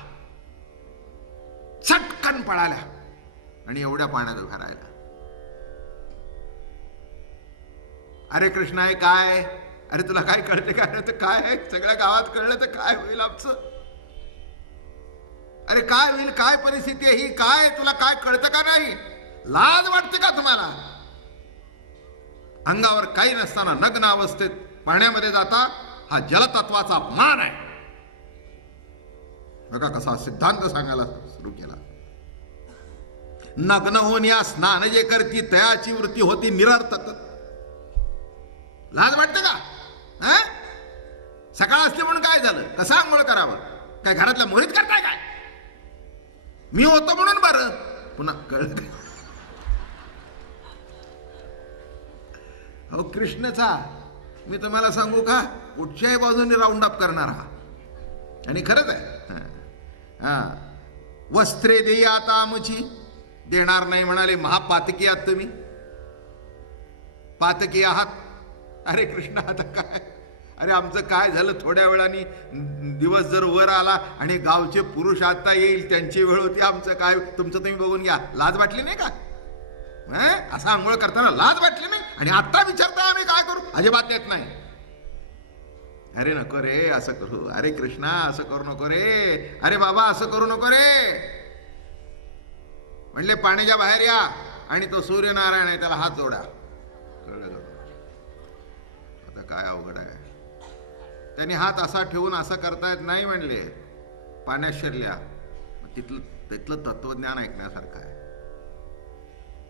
चटकन पळाल्या आणि एवढ्या पाण्यात उभा राहिला. अरे कृष्णा हे काय? अरे तुला काय कळते काय? तर काय आहे, सगळ्या गावात कळलं तर काय होईल आमचं? अरे काय होईल, काय परिस्थिती आहे ही, काय तुला काय कळतं का नाही? लाज वाटते का तुम्हाला? अंगावर काही नसताना नग्न अवस्थेत पाण्यामध्ये जाता, हा जलतत्वाचा अपमान आहे. बघा कसा सिद्धांत सांगायला सुरू केला. नग्न होण्या स्नान जे करती तयाची वृत्ती होती निरर्थक. लाज वाटते का? सकाळ असली म्हणून काय झालं? कसं आंघोळ करावं? काय घरातल्या मोहित करताय काय? मी होतो म्हणून बरं. पुन्हा कळत अहो कृष्णचा मी तुम्हाला सांगू का, कुठच्याही बाजूने राऊंड अप करणार हा. आणि खरंच आहे. वस्त्रे देई आता आमची, देणार नाही म्हणाले. महापातकी आहात तुम्ही, पातकी आहात. अरे कृष्ण आता काय? अरे आमचं काय झालं? थोड्या वेळाने दिवस जर वर आला आणि गावचे पुरुष आता येईल, त्यांची वेळ होती, आमचं काय? तुमचं तुम्ही बघून घ्या. लाज वाटली नाही का? असं आंघोळ करताना लाज वाटली नाही? आणि आता विचारता आम्ही काय करू? अजिबात देत नाही. अरे नको रे असं करू. अरे कृष्णा असं करू नको रे. अरे बाबा असं करू नको रे. म्हणले पाण्याच्या बाहेर या आणि तो सूर्यनारायण आहे त्याला हात जोडा. कळलं? आता काय अवघड आहे. त्यांनी हात असा ठेवून असं करतायत नाही म्हणले. पाण्यात शिरल्या. तिथलं तत्वज्ञान ऐकण्यासारखं आहे.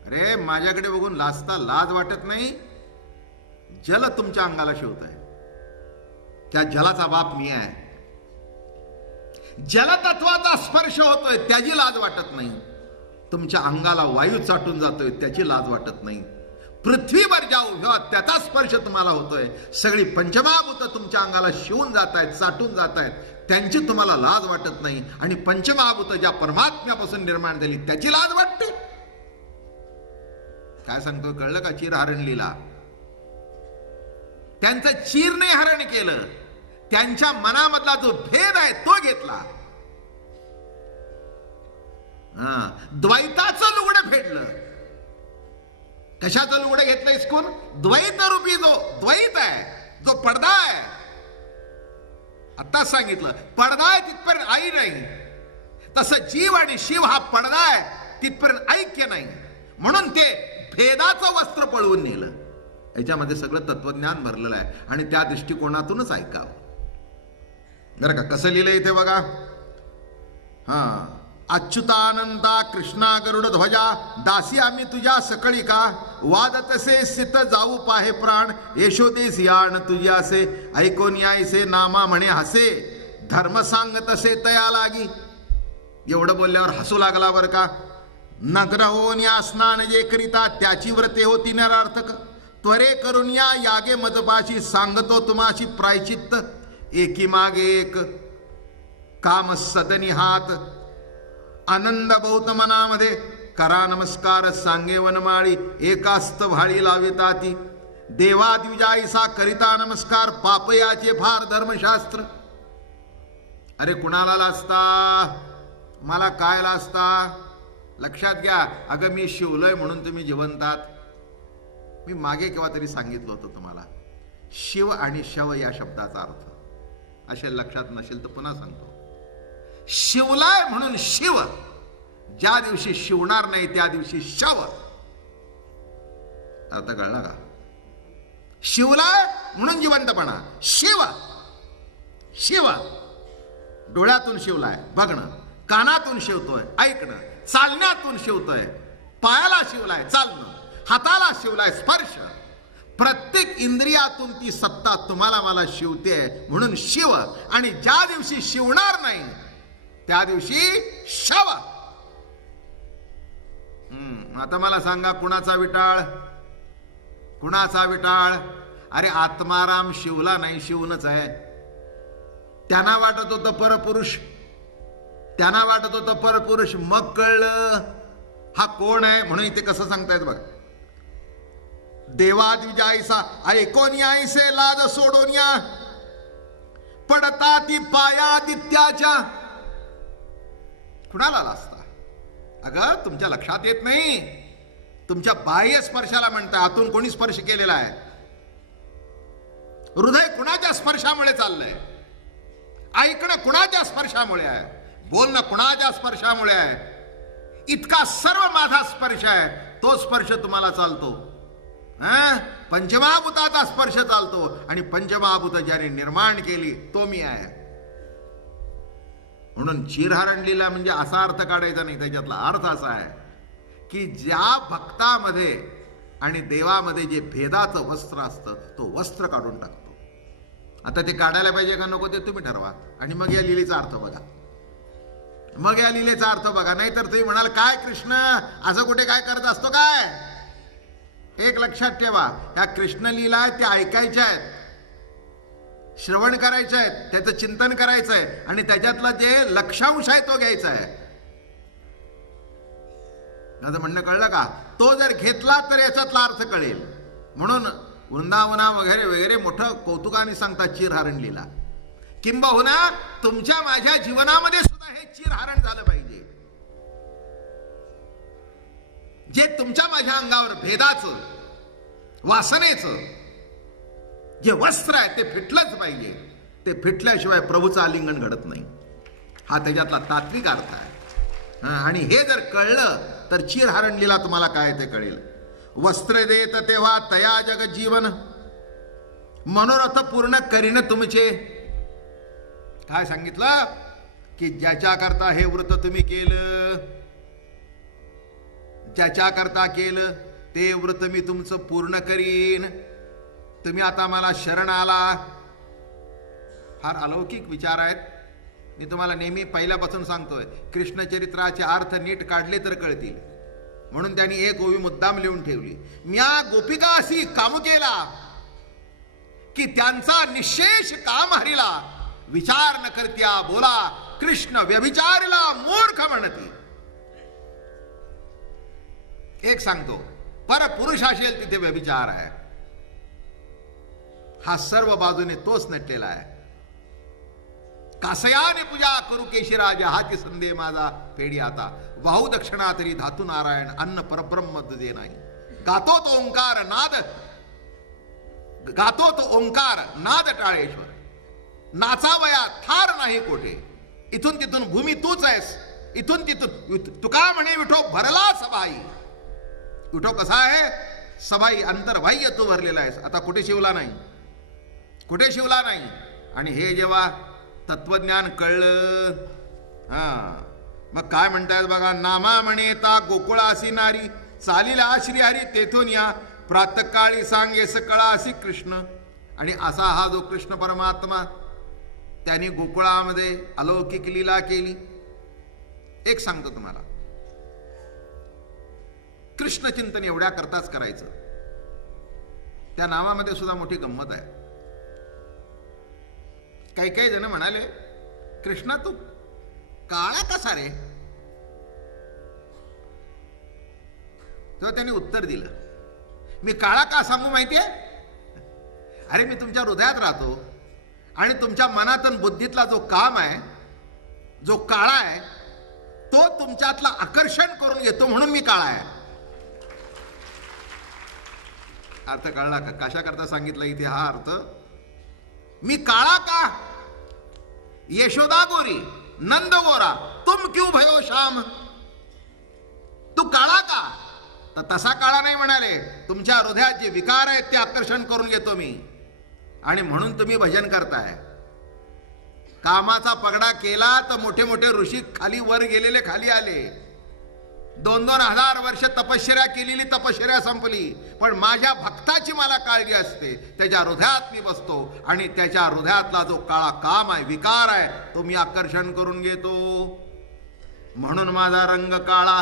अरे माझ्याकडे बघून लाजता लाज वाटत नाही? जल तुमच्या अंगाला शिवत आहे. त्या जलाचा बाप मी आहे. जलतत्वाचा स्पर्श होतोय त्याची लाज वाटत नाही. तुमच्या अंगाला वायू चाटून जातोय त्याची लाज वाटत नाही. पृथ्वीवर ज्या उभ्या त्याचा स्पर्श तुम्हाला होतोय. सगळी पंचमहाभूत तुमच्या अंगाला शिवून जात आहेत, चाटून जात आहेत, त्यांची तुम्हाला लाज वाटत नाही. आणि पंचमहाभूत ज्या परमात्म्यापासून निर्माण झाली त्याची लाज वाटते. काय सांगतो कळलं का? चीर हरण लीला. त्यांचं चीरने हरण केलं. त्यांच्या मनामधला जो भेद आहे तो घेतला. द्वैताचं लुगडं फेडलं. कशाचं लुगडं घेतलं इसकून? द्वैत रूपी जो द्वैत आहे, जो पडदा आहे. आत्ताच सांगितलं पडदा आहे तिथपर्यंत आई नाही. तसं जीव आणि शिव हा पडदा आहे, तिथपर्यंत ऐक्य नाही. म्हणून ते भेदाचं वस्त्र पळवून नेलं. याच्यामध्ये सगळं तत्वज्ञान भरलेलं आहे आणि त्या दृष्टिकोनातूनच ऐकावं. बरं का? कसं लिहिलं इथे बघा. अच्युतानंदा कृष्णा गरुड ध्वजा, दासी आम्ही तुझ्या सकळी का. वादतसे सित जाऊ पाहे प्राण, यशोदेस याण तुझ्यासे. ऐकोन यायसे नामा म्हणे हसे, धर्म सांग तसे तया लागी. एवढं बोलल्यावर हसू लागला बरं का. नग्न होऊन या स्नान जे करिता त्याची व्रते होती निरर्थक. त्वरे करून या यागे मदपाशी, सांगतो तुम्हाशी प्रायचित्त. एकी मागे एक काम सदनी हात, आनंद बहुत मनामध्ये. करा नमस्कार सांगे वनमाळी, एकास्त भाळी लाविताती. देवा द्विजाईसा करिता नमस्कार, पापयाचे फार धर्मशास्त्र. अरे कुणाला लाजता? मला काय लाजता? लक्षात घ्या. अगं मी शिवलोय म्हणून तुम्ही जिवंतात. मी मागे केव्हा तरी सांगितलं होतं तुम्हाला, शिव आणि शव या शब्दाचा अर्थ. असे लक्षात नसेल तर पुन्हा सांगतो. शिवलाय म्हणून शिव, ज्या दिवशी शिवणार नाही त्या दिवशी शव. आता कळला का? शिवलाय म्हणून जिवंतपणा. शिव शिव डोळ्यातून शिवलाय बघणं, कानातून शिवतोय ऐकणं, चालण्यातून शिवतोय, पायाला शिवलाय चालणं, हाताला शिवलाय स्पर्श. प्रत्येक इंद्रियातून ती सत्ता तुम्हाला मला शिवते म्हणून शिव. आणि ज्या दिवशी शिवणार नाही त्या दिवशी शव. आता मला सांगा कुणाचा विटाळ? कुणाचा विटाळ? अरे आत्माराम शिवला नाही, शिवूनच आहे. त्यांना वाटत होतं परपुरुष. त्यांना वाटत होतं परपुरुष, मग कळलं हा कोण आहे. म्हणून इथे कसं सांगतायत बघ, देवाद्विजायसा ऐकोनियायसे लाज सोडोनिया पडता ती पायादित्याच्या. कुणाला लाजता? अगं तुमच्या लक्षात येत नाही, तुमच्या बाह्य स्पर्शाला म्हणताय. आतून कोणी स्पर्श केलेला आहे? हृदय कुणाच्या स्पर्शामुळे चाललंय? ऐकणं कुणाच्या स्पर्शामुळे आहे? बोलणं कुणाच्या स्पर्शामुळे आहे? इतका सर्व माझा स्पर्श आहे, तो स्पर्श तुम्हाला चालतो. पंचमहाभूताचा स्पर्श चालतो, आणि पंचमहाभूत ज्याने निर्माण केली तो मी आहे. म्हणून चिरहरणलीला म्हणजे असा अर्थ काढायचा नाही. त्याच्यातला अर्थ असा आहे की ज्या भक्तामध्ये आणि देवामध्ये जे भेदाचं वस्त्र असतं, तो वस्त्र काढून टाकतो. आता ते काढायला पाहिजे का नको ते तुम्ही ठरवा, आणि मग या लिलेचा अर्थ बघा. मग या लिलेचा अर्थ बघा. नाहीतर तुम्ही म्हणाल काय कृष्ण असं कुठे काय करत असतो काय? एक लक्षात ठेवा, ह्या कृष्ण लीला त्या ऐकायच्या आहेत, श्रवण करायचे आहेत, त्याचं चिंतन करायचं आहे, आणि त्याच्यातलं जे लक्षांश आहे तो घ्यायचा आहे. माझं म्हणणं कळलं का? तो जर घेतला तर याच्यातला अर्थ कळेल. म्हणून वृंदावना वगैरे वगैरे मोठं कौतुकाने सांगतात चिरहरण लीला. किंबहुना तुमच्या माझ्या जीवनामध्ये सुद्धा हे चिरहरण झालं पाहिजे. जे तुमच्या माझ्या अंगावर भेदाचं, वासनेचं जे वस्त्र आहे ते फिटलंच पाहिजे. ते फिटल्याशिवाय प्रभूचं आलिंगन घडत नाही. हा त्याच्यातला तात्विक अर्थ आहे. आणि हे जर कळलं तर चिरहरण लीला तुम्हाला काय ते कळेल. वस्त्र देत तेव्हा तया जग जीवन मनोरथ पूर्ण करीन तुमचे. काय सांगितलं की ज्याच्या करता हे व्रत तुम्ही केलं, ज्याच्या करता केलं ते व्रत मी तुमचं पूर्ण करीन. तुम्ही आता मला शरण आला. फार अलौकिक विचार आहेत. मी तुम्हाला नेहमी पहिल्यापासून सांगतोय, कृष्णचरित्राचे अर्थ नीट काढले तर कळतील. म्हणून त्यांनी एक ओवी मुद्दाम लिहून ठेवली. म्या गोपिका अशी काम केला की त्यांचा निशेष काम हरिला. विचार न करत्या बोला कृष्ण व्यभिचारला मूर्ख म्हणती. एक सांगतो, परपुरुष असेल तिथे व्यभिचार आहे. हा सर्व बाजूने तोच नटलेला आहे. कासयाने पूजा करू केशीराजा, हाती संदेह माझा फेडी आता. वाहू दक्षिणा तरी धातू नारायण, अन्न परब्रह्म तुझे नाही. गातो तो ओंकार नाद, गातो तो ओंकार नाद टाळेश्वर. नाचावया थार नाही कोठे. इथून तिथून भूमी तूच आहेस, इथून तिथून तुका म्हणे विठो भरला सभाई. विठो कसा आहे? सभाई अंतर्बाह्य तू भरलेला आहेस. आता कुठे शिवला नाही, कुठे शिवला नाही. आणि हे जेव्हा तत्वज्ञान कळलं, मग काय म्हणतायत बघा. नामा म्हणेता गोकुळासी नारी, चालीला श्रीहरी तेथून या. प्रातकाळी सांगे सकळासी कृष्ण. आणि असा हा जो कृष्ण परमात्मा, त्याने गोकुळामध्ये अलौकिक लीला केली. एक सांगतो तुम्हाला, कृष्ण चिंतन एवढ्या करताच करायचं. त्या नावामध्ये सुद्धा मोठी गंमत आहे. काही काही जण म्हणाले, कृष्णा तू काळा कसा रे? तेव्हा त्यांनी उत्तर दिलं, मी काळा का सांगू माहितीये? अरे मी तुमच्या हृदयात राहतो, आणि तुमच्या मनात आणि बुद्धीतला जो काम आहे, जो काळा आहे, तो तुमच्यातला आकर्षण करून घेतो, म्हणून मी काळा आहे. अर्थ कळला का? कशा करता सांगितलं इथे हा अर्थ? मी काळा का? यशोदा गोरी, नंद गोरा, तुम क्यों भयो श्याम. तू काळा का? तर तसा काळा नाही म्हणाले. तुमच्या हृदयात जे विकार आहेत ते आकर्षण करून घेतो मी, आणि म्हणून तुम्ही भजन करताय. कामाचा पगडा केला तर मोठे मोठे ऋषी खाली वर गेलेले खाली आले. 2,000 वर्ष तपश्चर्या केलेली तपश्चर्या संपली. पण माझ्या भक्ताची मला काळजी असते. त्याच्या हृदयात मी बसतो, आणि त्याच्या हृदयातला जो काळा काम आहे, विकार आहे, तो मी आकर्षण करून घेतो. म्हणून माझा रंग काळा,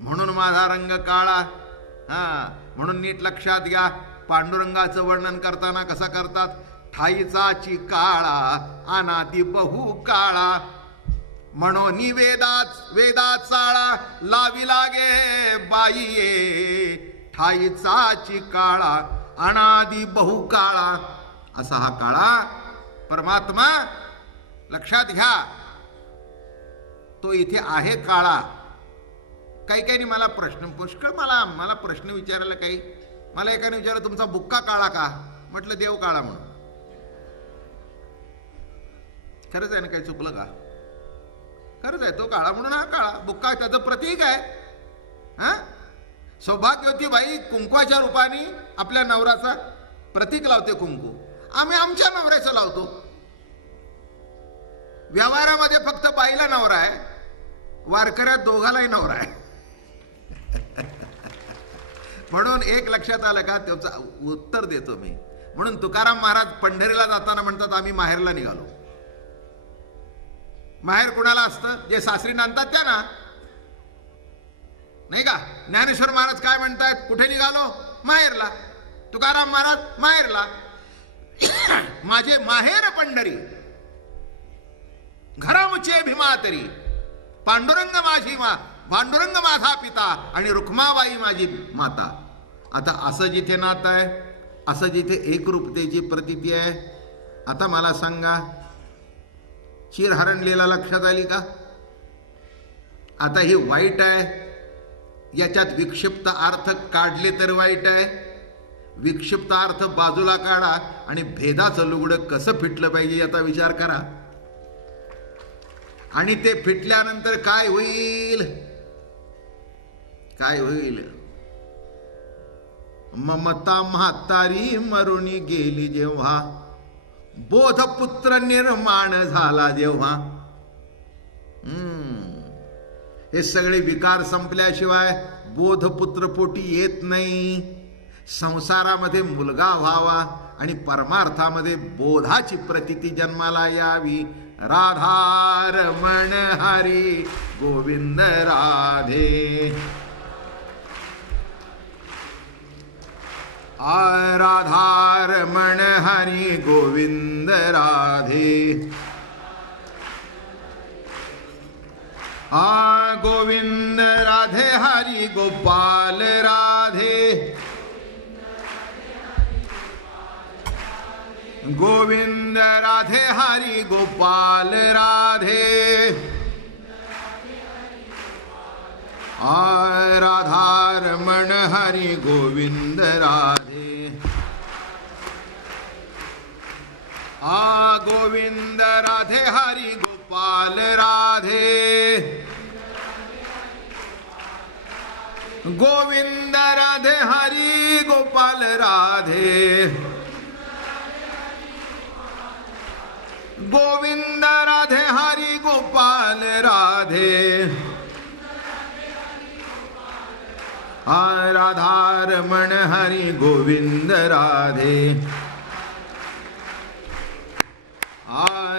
म्हणून माझा रंग काळा. म्हणून नीट लक्षात घ्या, पांडुरंगाचं वर्णन करताना कसं करतात? ठाईचाची काळा अनादी बहु काळा. म्हणून वेदात चाळा लावी लागे बाई ठाईचाची काळा अनादी बहुकाळा. असा हा काळा परमात्मा लक्षात घ्या. तो इथे आहे काळा. काही मला प्रश्न पुष्कळ मला प्रश्न विचारायला काही. मला एकाने विचारलं तुमचा बुक्का काळा का? म्हटलं देव काळा म्हणून. खरंच आहे ना, काही चुकलं का? खरंच आहे, तो काळा म्हणून हा काळा. बुक्का त्याचं प्रतीक आहे. हा, सौभाग्यवती बाई कुंकवाच्या रूपाने आपल्या नवऱ्याचा प्रतीक लावते कुंकू. आम्ही आमच्या नवऱ्याचं लावतो. व्यवहारामध्ये फक्त बाईला नवरा आहे, वारकऱ्यात दोघालाही नवरा आहे. म्हणून एक लक्षात आलं का? त्याचं उत्तर देतो मी. म्हणून तुकाराम महाराज पंढरीला जाताना म्हणतात आम्ही माहेरला निघालो. माहेर कुणाला असतं? जे सासरी नांदतात त्या ना, नाही का? ज्ञानेश्वर महाराज काय म्हणतात? कुठे निघालो? माहेरला. तुकाराम महाराज माहेरला. माझे माहेर पंढरी, घरामुचे भीमा तरी, पांडुरंग माझा पिता आणि रुक्माबाई माझी माता. आता असं जिथे नातं आहे, असं जिथे एकरूपतेची प्रतीती आहे. आता मला सांगा, चिरहरण लीला लक्षात आली का? आता ही वाईट आहे, याच्यात विक्षिप्त अर्थ काढले तर वाईट आहे. विक्षिप्त अर्थ बाजूला काढा आणि भेदाचं लुगडं कसं फिटलं पाहिजे याचा विचार करा. आणि ते फिटल्यानंतर काय होईल? काय होईल? ममता म्हातारी मरुणी गेली जेव्हा, बोधपुत्र निर्माण झाला जेव्हा. हे सगळे विकार संपल्याशिवाय बोधपुत्र पोटी येत नाही. संसारामध्ये मुलगा व्हावा आणि परमार्थामध्ये बोधाची प्रतीती जन्माला यावी. राधा रमण हरी गोविंद राधे. राधा रमण हरी गोविंद राधे. गोविंद राधे हरी गोपाल राधे. गोविंद राधे हरि गोपाल राधे. राधा रमण हरि गोविंद राधे. गोविंद राधे हरि गोपाल राधे. गोविंद राधे हरि गोपाल राधे. गोविंद राधे हरि गोपाल राधे. राधा रमण हरि गोविंद राधे.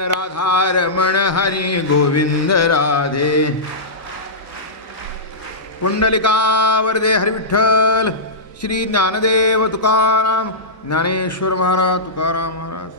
राधा रमण हरि गोविंद राधे. पुंडलिकावरदे हरि विठ्ठल. श्री ज्ञानदेव तुकाराम ज्ञानेश्वर महाराज तुकाराम महाराज.